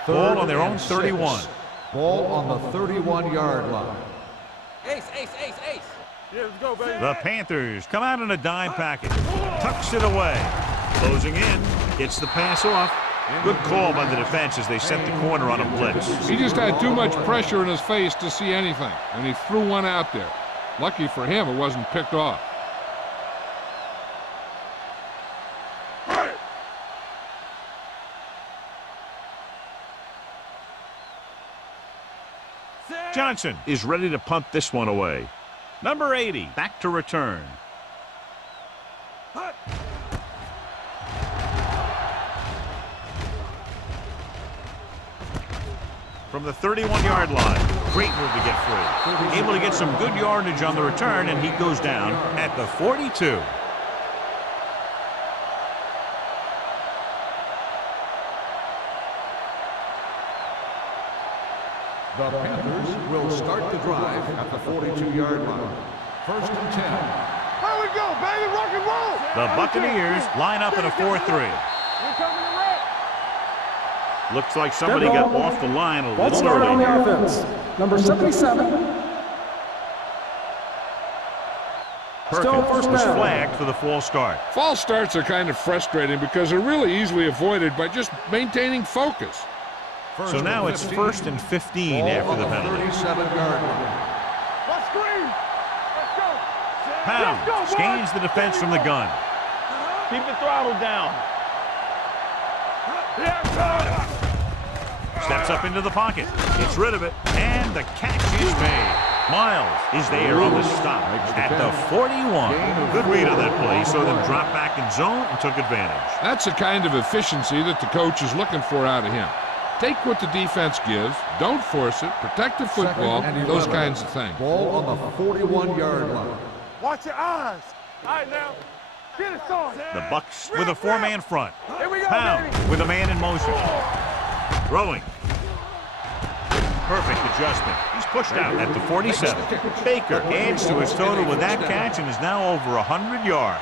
Ball on their own 31. Ball on the 31-yard line. Ace, ace, ace, ace. Yeah, let's go, baby. The Panthers come out in a dime package. Tucks it away. Closing in. Gets the pass off. Good call by the defense as they set the corner on a blitz. He just had too much pressure in his face to see anything, and he threw one out there. Lucky for him, it wasn't picked off. Johnson is ready to punt this one away. Number 80, back to return. From the 31-yard line. Great move to get free. Able to get some good yardage on the return, and he goes down at the 42. The Panthers will start the drive at the 42-yard line. First and 10. Here we go, baby. Rock and roll. The Buccaneers line up in a 4-3. We're coming to wreck. Looks like somebody got off the line a Let's little start on early. the offense. Number 77. Still Perkins first was down. flagged for the false start. False starts are kind of frustrating because they're really easily avoided by just maintaining focus. So now it's 1st and 15 after the penalty. 37-yard line. Let's scream. Let's go. Pounds gains the defense from the gun. Keep the throttle down. Yeah, Steps up into the pocket. Gets rid of it. And the catch is made. Miles is there on the stop at the 41. Good read on that play. Saw them drop back in zone and took advantage. That's the kind of efficiency that the coach is looking for out of him. Take what the defense gives, don't force it, protect the football, those kinds of things. Ball on the 41-yard line. watch your eyes. All right, now. Get it started. The Bucks with a 4-man front. Here we go, Pound baby. with a man in motion. Throwing. Perfect adjustment. He's pushed out at the 47. Baker adds to his total with that catch and is now over 100 yards.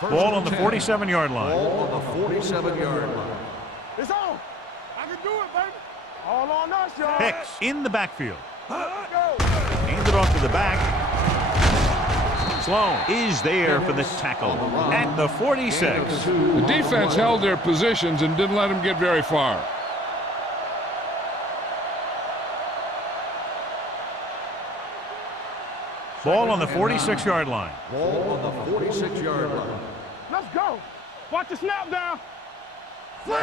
Ball on the 47-yard line. Ball on the 47-yard line. It's on. I can do it, baby. All on us, y'all. Hicks in the backfield. Let's go. Handed off to the back. Sloan is there for the tackle at the 46. The defense held their positions and didn't let them get very far. Ball on the 46-yard line. Ball on the 46-yard line. Let's go. Watch the snap down.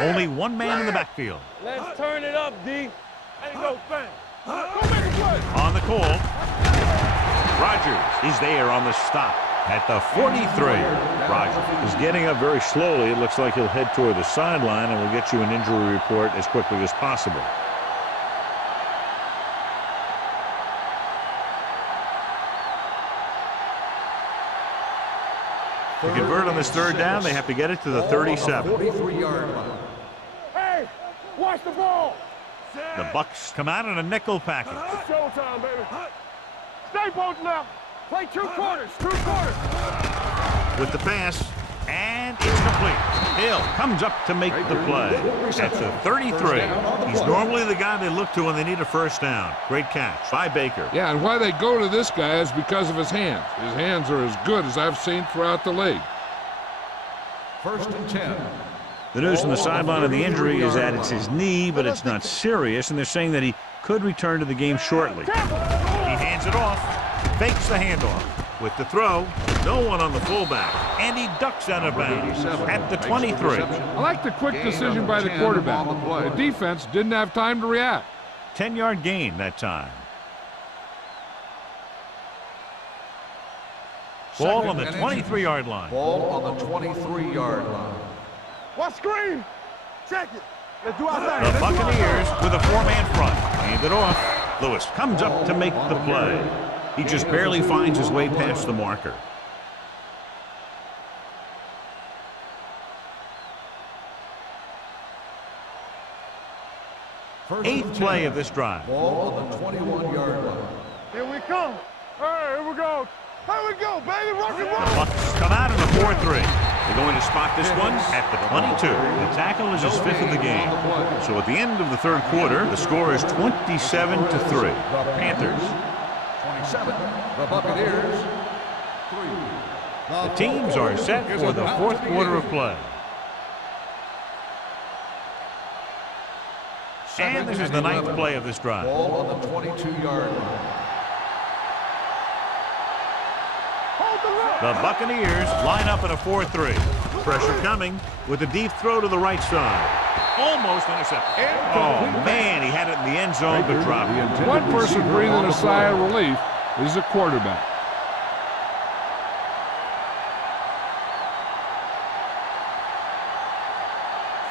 Only one man in the backfield. Let's turn it up, D. Ain't no thing. Go make a play. On the call. Rogers is there on the stop at the 43. Rogers is getting up very slowly. It looks like he'll head toward the sideline, and we'll get you an injury report as quickly as possible. To convert on this third down, they have to get it to the 37. 43-yard line. Hey, watch the ball. The Bucks come out in a nickel package. It's showtime, baby. Stay posted now. Play 2 quarters, 2 quarters. With the pass, and it's complete. Hill comes up to make the play. That's a 33. He's normally the guy they look to when they need a first down. Great catch by Baker. Yeah, and why they go to this guy is because of his hands. His hands are as good as I've seen throughout the league. 1st and 10. The news from the sideline of the injury is that it's his knee, but it's not serious, and they're saying that he could return to the game shortly. He hands it off, fakes the handoff. With the throw, no one on the fullback, and he ducks out of bounds at the 23. I like the quick decision by the quarterback. The defense didn't have time to react. 10-yard gain that time. Ball on the 23-yard line. Ball on the 23-yard line. What screen? Check it. Let's do our thing. The Buccaneers with a 4-man front. Hand it off. Lewis comes up to make the play. He just barely finds his way past the marker. Eighth play of this drive. Ball on the 21-yard line. Here we come. Hey, here we go. Here we go, baby. Rock and roll. Bucks come out in the 4-3. They're going to spot this one at the 22. The tackle is his 5th of the game. So at the end of the 3rd quarter, the score is 27-3. Panthers. 27. The Buccaneers. 3. The teams are set for the 4th quarter of play. And this is the 9th play of this drive. Ball on the 22-yard line. The Buccaneers line up in a 4-3. Pressure coming with a deep throw to the right side. Almost intercepted. Oh, man, he had it in the end zone, but dropped it. One person breathing a sigh of relief is the quarterback.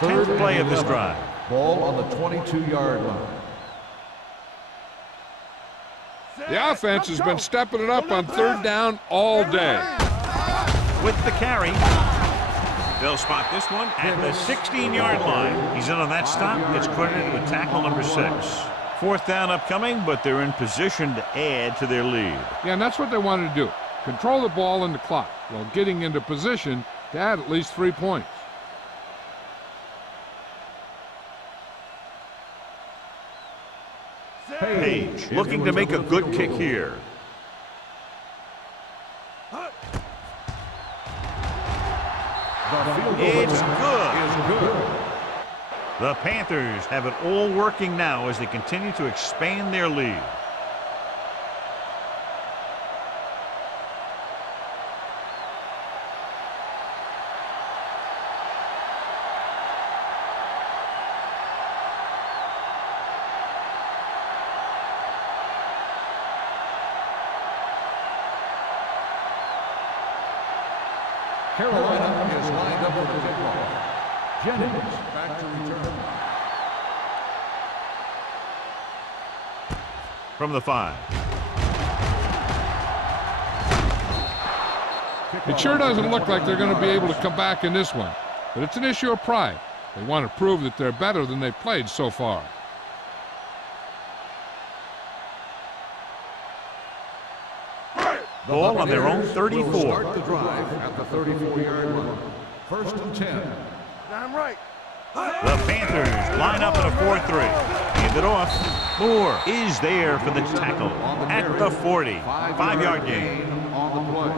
Third 10th play of this drive. Ball on the 22-yard line. The offense has been stepping it up on 3rd down all day. With the carry. They'll spot this one at the 16-yard line. He's in on that stop. Gets credited with tackle number 6. 4th down upcoming, but they're in position to add to their lead. Yeah, and that's what they wanted to do. Control the ball and the clock while getting into position to add at least 3 points. Page looking to make a good kick here. It's good. The Panthers have it all working now as they continue to expand their lead. Carolina is lined up for the kickoff. Jennings back to return. From the 5. It sure doesn't look like they're going to be able to come back in this one, but it's an issue of pride. They want to prove that they're better than they've played so far. Ball on their own 34. Start the drive at the 34-yard line. 1st and 10. Damn right. The Panthers line up in a 4-3. Hand it off. Moore is there for the tackle at the 40. 5-yard gain. On the play.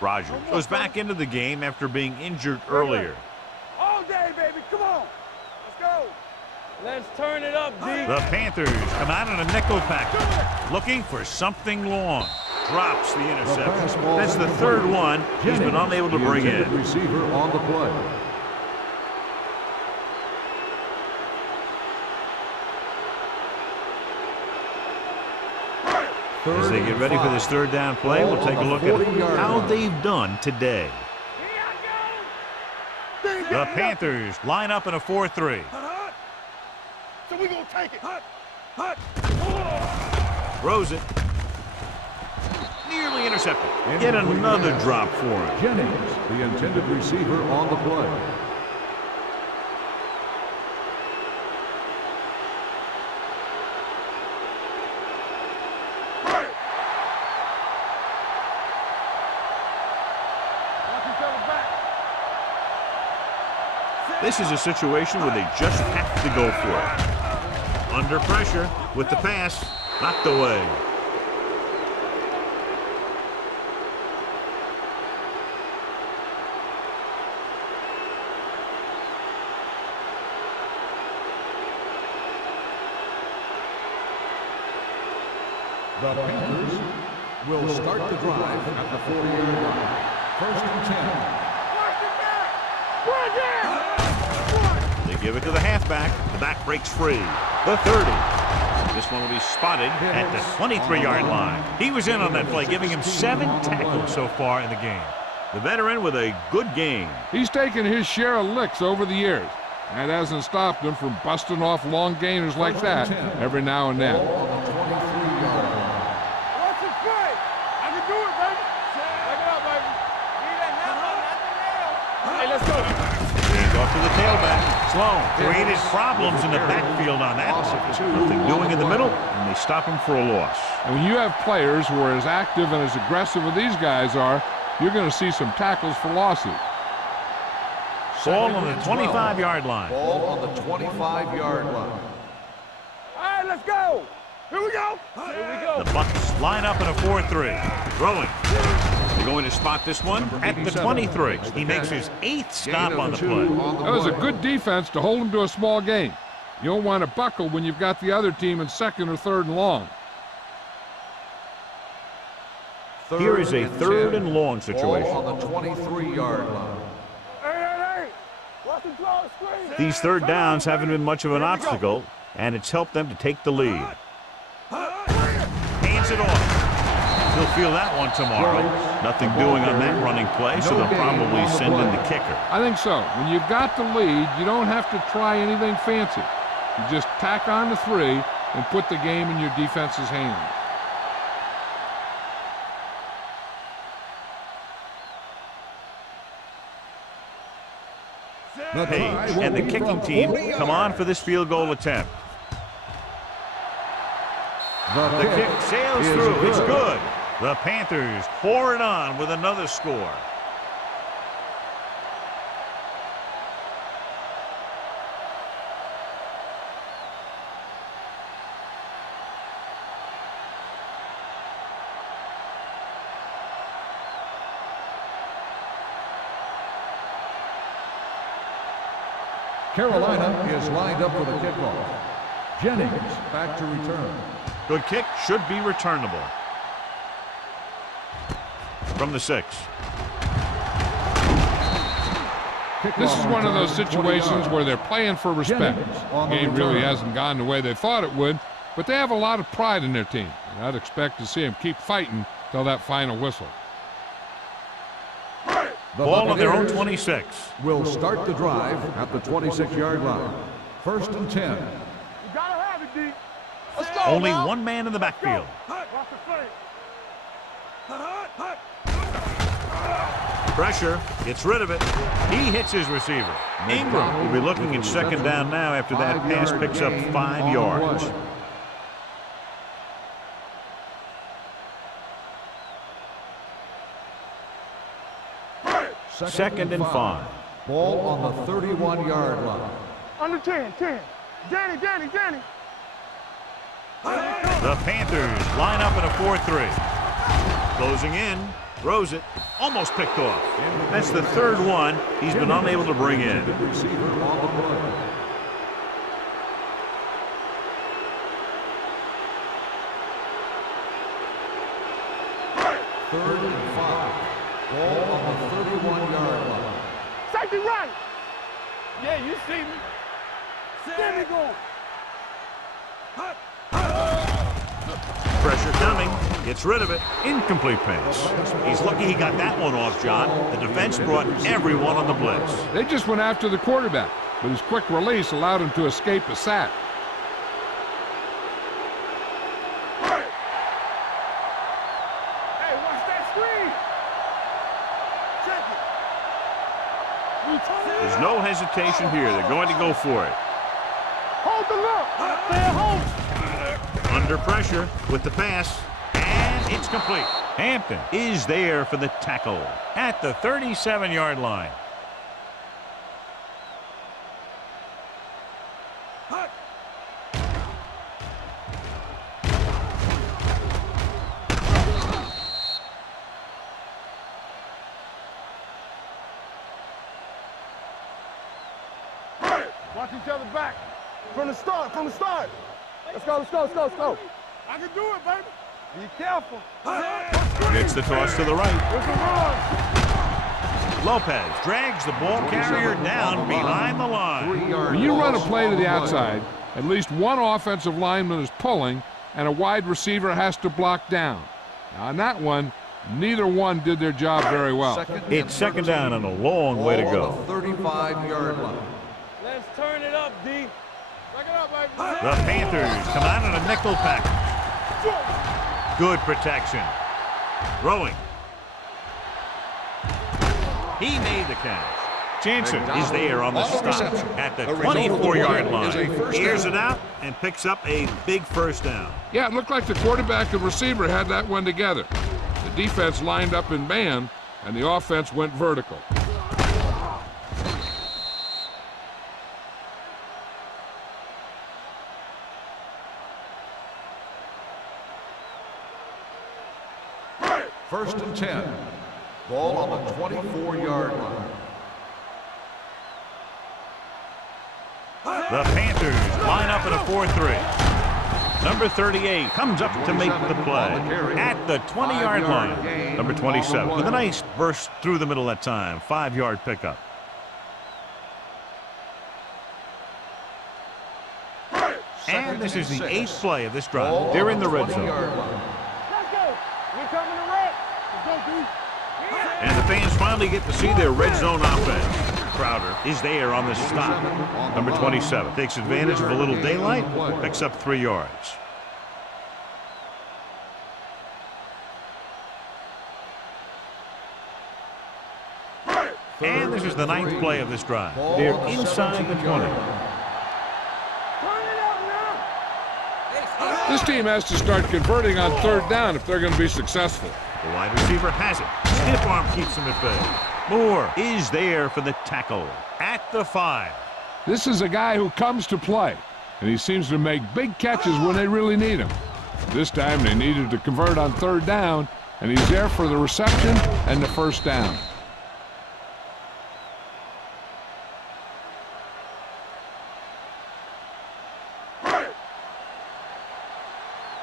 Rogers goes back into the game after being injured earlier. All day, baby. Come on. Let's go. Let's turn it up, D. The Panthers come out in a nickel package, looking for something long. Drops the interception. That's the 3rd one he's been unable to bring in. Receiver on the play. As they get ready for this 3rd down play, we'll take a look at how they've done today. The Panthers line up in a 4-3. So we gonna take it. Throws it. Nearly intercepted. Yet another drop for him. Jennings, the intended receiver on the play. This is a situation where they just have to go for it. Under pressure with the pass, knocked away. The Panthers will start the drive at the 40-yard line. First and 10. They give it to the halfback. The back breaks free. The 30. This one will be spotted at the 23-yard line. He was in on that play, giving him 7 tackles so far in the game. The veteran with a good game. He's taken his share of licks over the years. That hasn't stopped him from busting off long gainers like that every now and then. Ball on the 23-yard line. Let's go. Hands off to the tailback. Sloan created problems in the backfield on that. Nothing doing in the middle, and they stop him for a loss. And when you have players who are as active and as aggressive as these guys are, you're going to see some tackles for losses. Ball on the 25-yard line. Ball on the 25-yard line. All right, let's go. Here we go. Here we go. The Bucs line up in a 4-3. Throwing. They're going to spot this one at the 23. He makes his 8th stop on the play. That was a good defense to hold them to a small gain. You don't want to buckle when you've got the other team in 2nd or 3rd and long. Here is a 3rd and long situation. Ball on the 23-yard line. Hey. Watch him draw a screen. These 3rd downs haven't been much of an obstacle, and it's helped them to take the lead. Hands it off. He'll feel that one tomorrow. Nothing doing on that running play, so they'll probably send in the kicker. I think so. When you've got the lead, you don't have to try anything fancy. You just tack on the 3 and put the game in your defense's hands. Page and the kicking team come on for this field goal attempt. The kick sails through. It's good. The Panthers pour it on with another score. Carolina is lined up for the kickoff. Jennings back to return. Good kick, should be returnable. From the 6. This is one of those situations where they're playing for respect. The game really hasn't gone the way they thought it would, but they have a lot of pride in their team. And I'd expect to see them keep fighting till that final whistle. Ball on their own 26. Will start the drive at the 26-yard line. First and 10. You gotta have it, D. Let's go. Only one man in the backfield. Watch the flank. Pressure, gets rid of it. He hits his receiver. Ingram will be looking at 2nd down now after that pass picks up 5 yards. Second and 5. Ball on the 31-yard line. Under 10. Danny. The Panthers line up in a 4-3. Closing in, throws it, almost picked off. That's the 3rd one he's been unable to bring in. Receiver on the play. Third and 5. Ball on the 31-yard line. Safety right. Yeah, you see me. Get me going. Pressure coming, gets rid of it, incomplete pass. He's lucky he got that one off, John. The defense brought everyone on the blitz. They just went after the quarterback, but his quick release allowed him to escape a sack. Hey, watch that screen. Check it. There's no hesitation here. They're going to go for it. Hold the look. Stay home. Under pressure with the pass, and it's complete. Hampton is there for the tackle at the 37-yard line. Watch each other back. From the start, from the start. Let's go, let's go, let's go, let's go. I can do it, baby. Be careful. Gets the toss to the right. There's a run. Lopez drags the ball carrier down behind the line. When you run a play to the outside, at least one offensive lineman is pulling, and a wide receiver has to block down. Now, on that one, neither one did their job very well. It's second down and a long way to go. 35-yard line. Let's turn it up, D. Back it up, baby. The Panthers come out in a nickel package. Good protection. Throwing. He made the catch. Jansen is there on the stop at the 24-yard line. Airs it out and picks up a big first down. Yeah, it looked like the quarterback and receiver had that one together. The defense lined up in man, and the offense went vertical. First and 10. Ball on the 24-yard line. The Panthers line up in a 4-3. Number 38 comes up to make the play at the 20-yard line. Number 27 with a nice burst through the middle that time. 5-yard pickup. And this is the 8th play of this drive. They're in the red zone. Let's go. We're coming to red. Let's go, D. And the fans finally get to see their red zone offense. Crowder is there on the stop. Number 27 takes advantage of a little daylight, picks up 3 yards. And this is the 9th play of this drive. They're inside the 20. Turn it up now. This team has to start converting on third down if they're going to be successful. The wide receiver has it. Stiff arm keeps him at bay. Moore is there for the tackle at the 5. This is a guy who comes to play, and he seems to make big catches when they really need him. This time they needed to convert on third down, and he's there for the reception and the first down.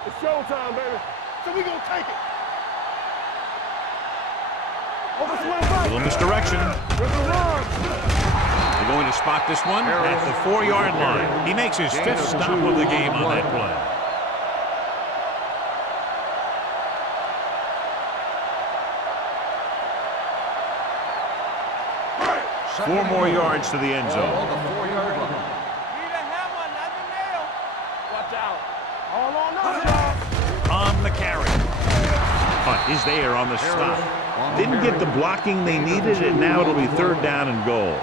It's showtime, baby. So we gonna take it. Over swing right. Little misdirection. With the run. They're going to spot this one at the 4-yard line. He makes his 5th stop of the game on that play. Four more yards to the end zone. On the 4-yard line. Need a hammer, not the nail. Watch out. All on us, y'all. On the carry. Hunt is there on the stop. Didn't get the blocking they needed, and now it'll be third down and goal.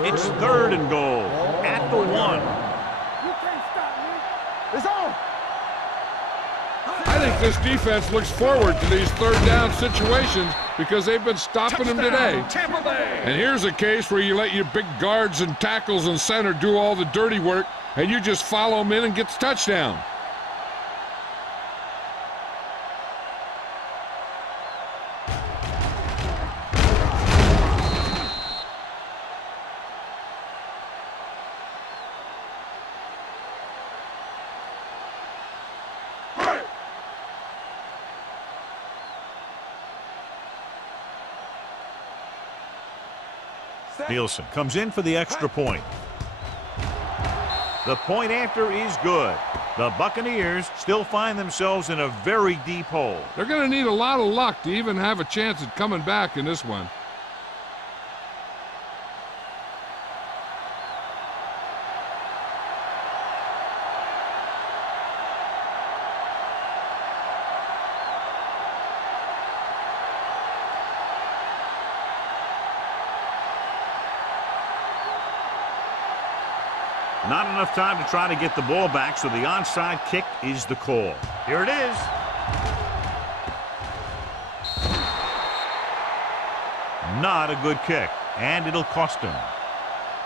It's third and goal at the 1. You can't stop me. It's on. I think this defense looks forward to these third down situations because they've been stopping them today. Tampa Bay. And here's a case where you let your big guards and tackles and center do all the dirty work, and you just follow them in and get the touchdown. Nielsen comes in for the extra point. The point after is good. The Buccaneers still find themselves in a very deep hole. They're going to need a lot of luck to even have a chance at coming back in this one. Not enough time to try to get the ball back, so the onside kick is the call. Here it is. not a good kick, and it'll cost him.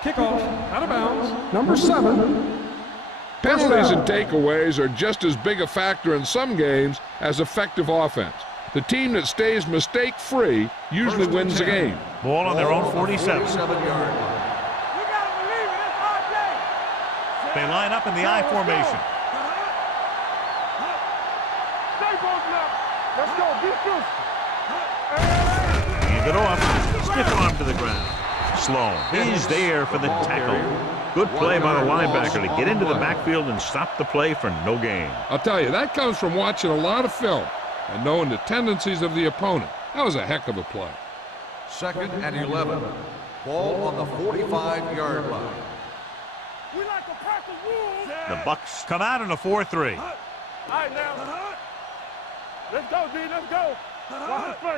Kickoff, out of bounds, number 7. Penalties and takeaways are just as big a factor in some games as effective offense. The team that stays mistake-free usually wins the game. Ball on their own 47. 47-yard line. You gotta believe it. It's our day. They line up in the I formation. Stay both now. Let's go. Defense. Hand it off. Stiff arm to the ground. Sloan is there for the tackle. Good play by the linebacker to get into the backfield and stop the play for no gain. I'll tell you, that comes from watching a lot of film and knowing the tendencies of the opponent. That was a heck of a play. 2nd and 11. Ball on the 45-yard line. We like a pack of wolves. The Bucks come out in a 4-3. All right, now. Let's go, D. Let's go. Watch the play.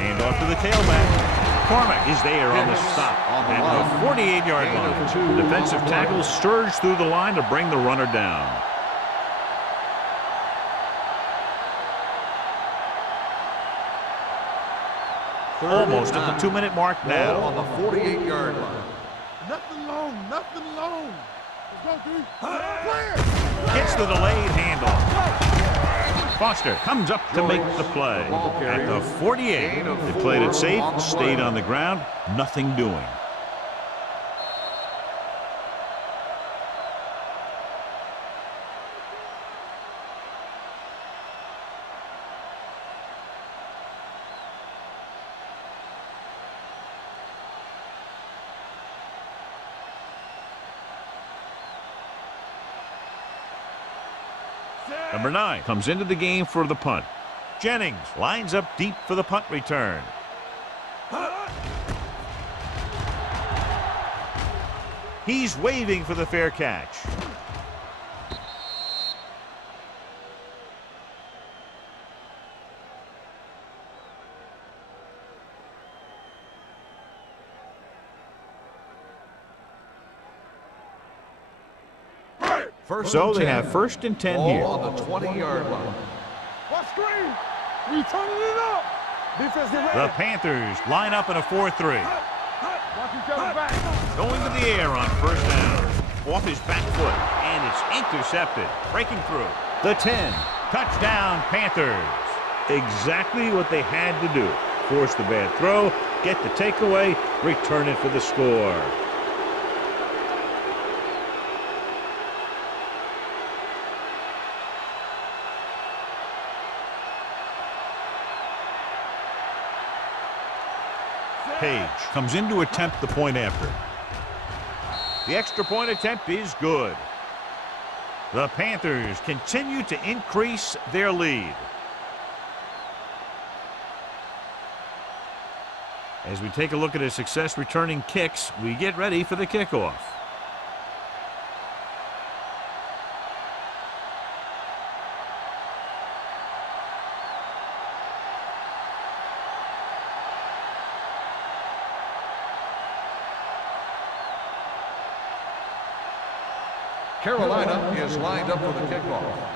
Hand off to the tailback. McCormick is there on the stop at the 48-yard line. The defensive tackle surged through the line to bring the runner down. Almost at the 2-minute mark Ball now. on the 48-yard line. Nothing long. Nothing long. Let's go, D. Clear. Gets the delayed handoff. Foster comes up to make the play. At the 48, they played it safe, stayed on the ground, nothing doing. Number 9 comes into the game for the punt. Jennings lines up deep for the punt return. He's waving for the fair catch. So they have 1st and 10 here. Ball on the 20-yard line. Watch screen. We turning it up. Defense get The ready. Panthers line up in a 4-3. Watch each other back. Going to the air on 1st down. Off his back foot, and it's intercepted. Breaking through. The 10. Touchdown, Panthers. Exactly what they had to do. Force the bad throw, get the takeaway, return it for the score. Page comes in to attempt the point after. The extra point attempt is good. The Panthers continue to increase their lead. As we take a look at his success returning kicks, we get ready for the kickoff. Carolina is lined up for the kickoff.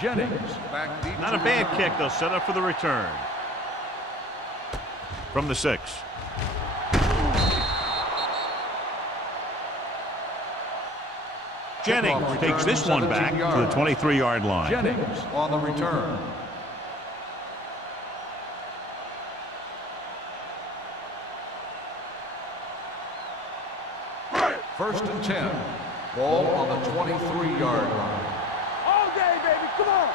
Jennings back deep. Not a bad kick. They'll set up for the return. From the 6. Jennings takes this one back to the 23-yard line. Jennings on the return. First and 10. Ball on the 23-yard line. All day, baby. Come on.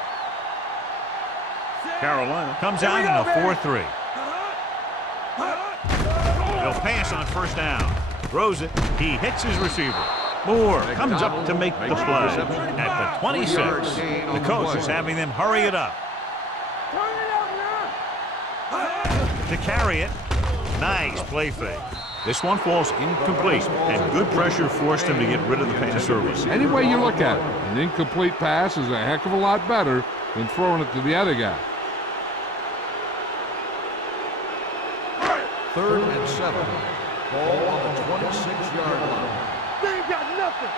Carolina comes out in a 4-3. He'll pass on 1st down. Throws it. He hits his receiver. Moore comes up to make the play. At the 26, the coach is having them hurry it up. To carry it. Nice play fake. This one falls incomplete, and good pressure forced him to get rid of the pass early. Any way you look at it, an incomplete pass is a heck of a lot better than throwing it to the other guy. 3rd and 7. Ball on the 26-yard line. They ain't got nothing.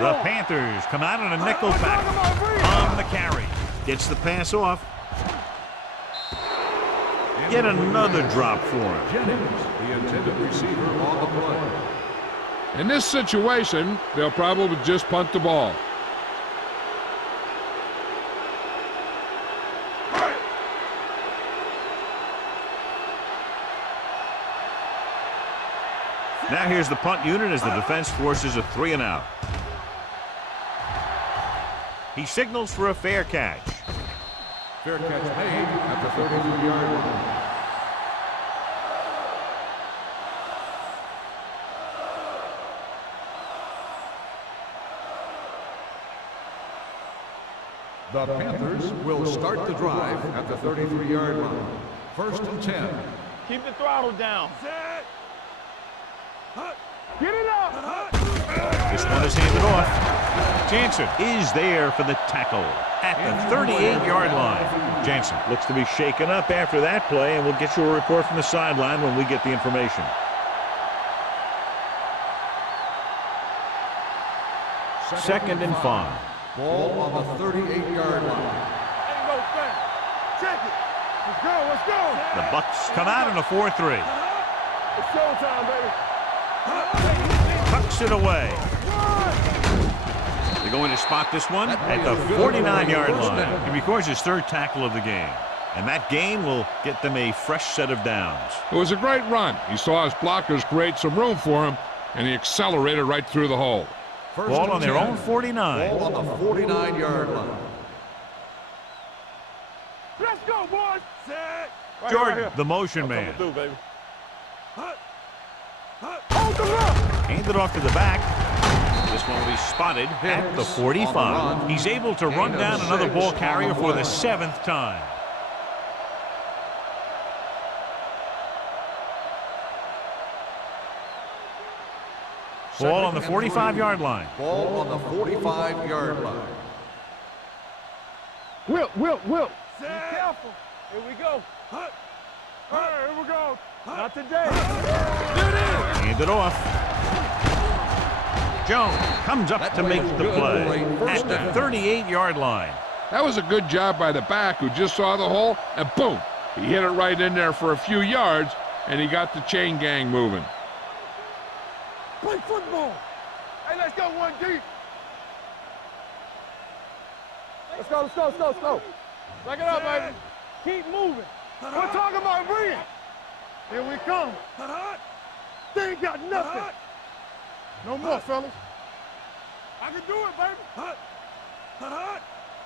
The Panthers come out in a nickel back on the carry. Gets the pass off. Yet another drop for him. Jennings, the intended receiver on the play. In this situation, they'll probably just punt the ball. Now here's the punt unit as the defense forces a 3-and-out. He signals for a fair catch. Fair catch made at the 33-yard line. The Panthers will start the drive at the 33-yard line. 1st and 10. Keep the throttle down. Get it up. This one is handed off. Jansen is there for the tackle at the 38-yard line. Jansen looks to be shaken up after that play, and we'll get you a report from the sideline when we get the information. Second and 5. Ball on the 38-yard line. Ain't no thing. Check it. Let's go. Let's go. The Bucks come out in a 4-3. It's showtime, baby. Tucks it away. They're going to spot this one at the 49-yard line. And records his 3rd tackle of the game. And that gain will get them a fresh set of downs. It was a great run. He saw his blockers create some room for him, and he accelerated right through the hole. Ball on their own 49. Ball on the 49-yard line. Let's go, boys. Set. Jordan, the motion man. Through, baby. Hold them up. Handed off to the back. This one will be spotted at the 45. He's able to run down another ball carrier for the 7th time. Ball on the 45-yard line. Ball on the 45-yard line. Whip. Be careful. Here we go. All right, here we go. Not today. Handed off. Jones comes up to make the play at the 38-yard line. That was a good job by the back who just saw the hole, and boom, he hit it right in there for a few yards, and he got the chain gang moving. Play football. Hey, let's go one deep. Let's go. Back it up, baby. Keep moving. We're talking about bringing. Here we come. They ain't got nothing. No more, fellas. I can do it, baby.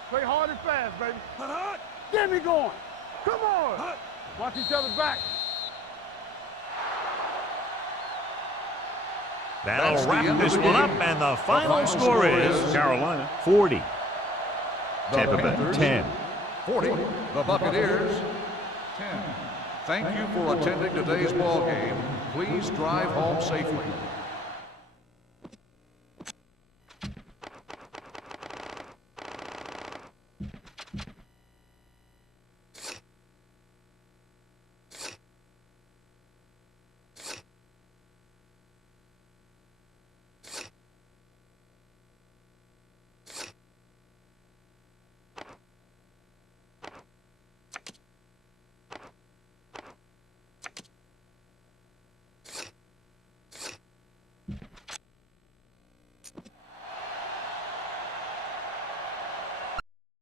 Play hard and fast, baby. Get me going. Come on. Watch each other back. That'll wrap this one up, and the final score is Carolina 40. Tampa Bay 10. 40, the Buccaneers 10. Thank you for attending today's ball game. Please drive home safely.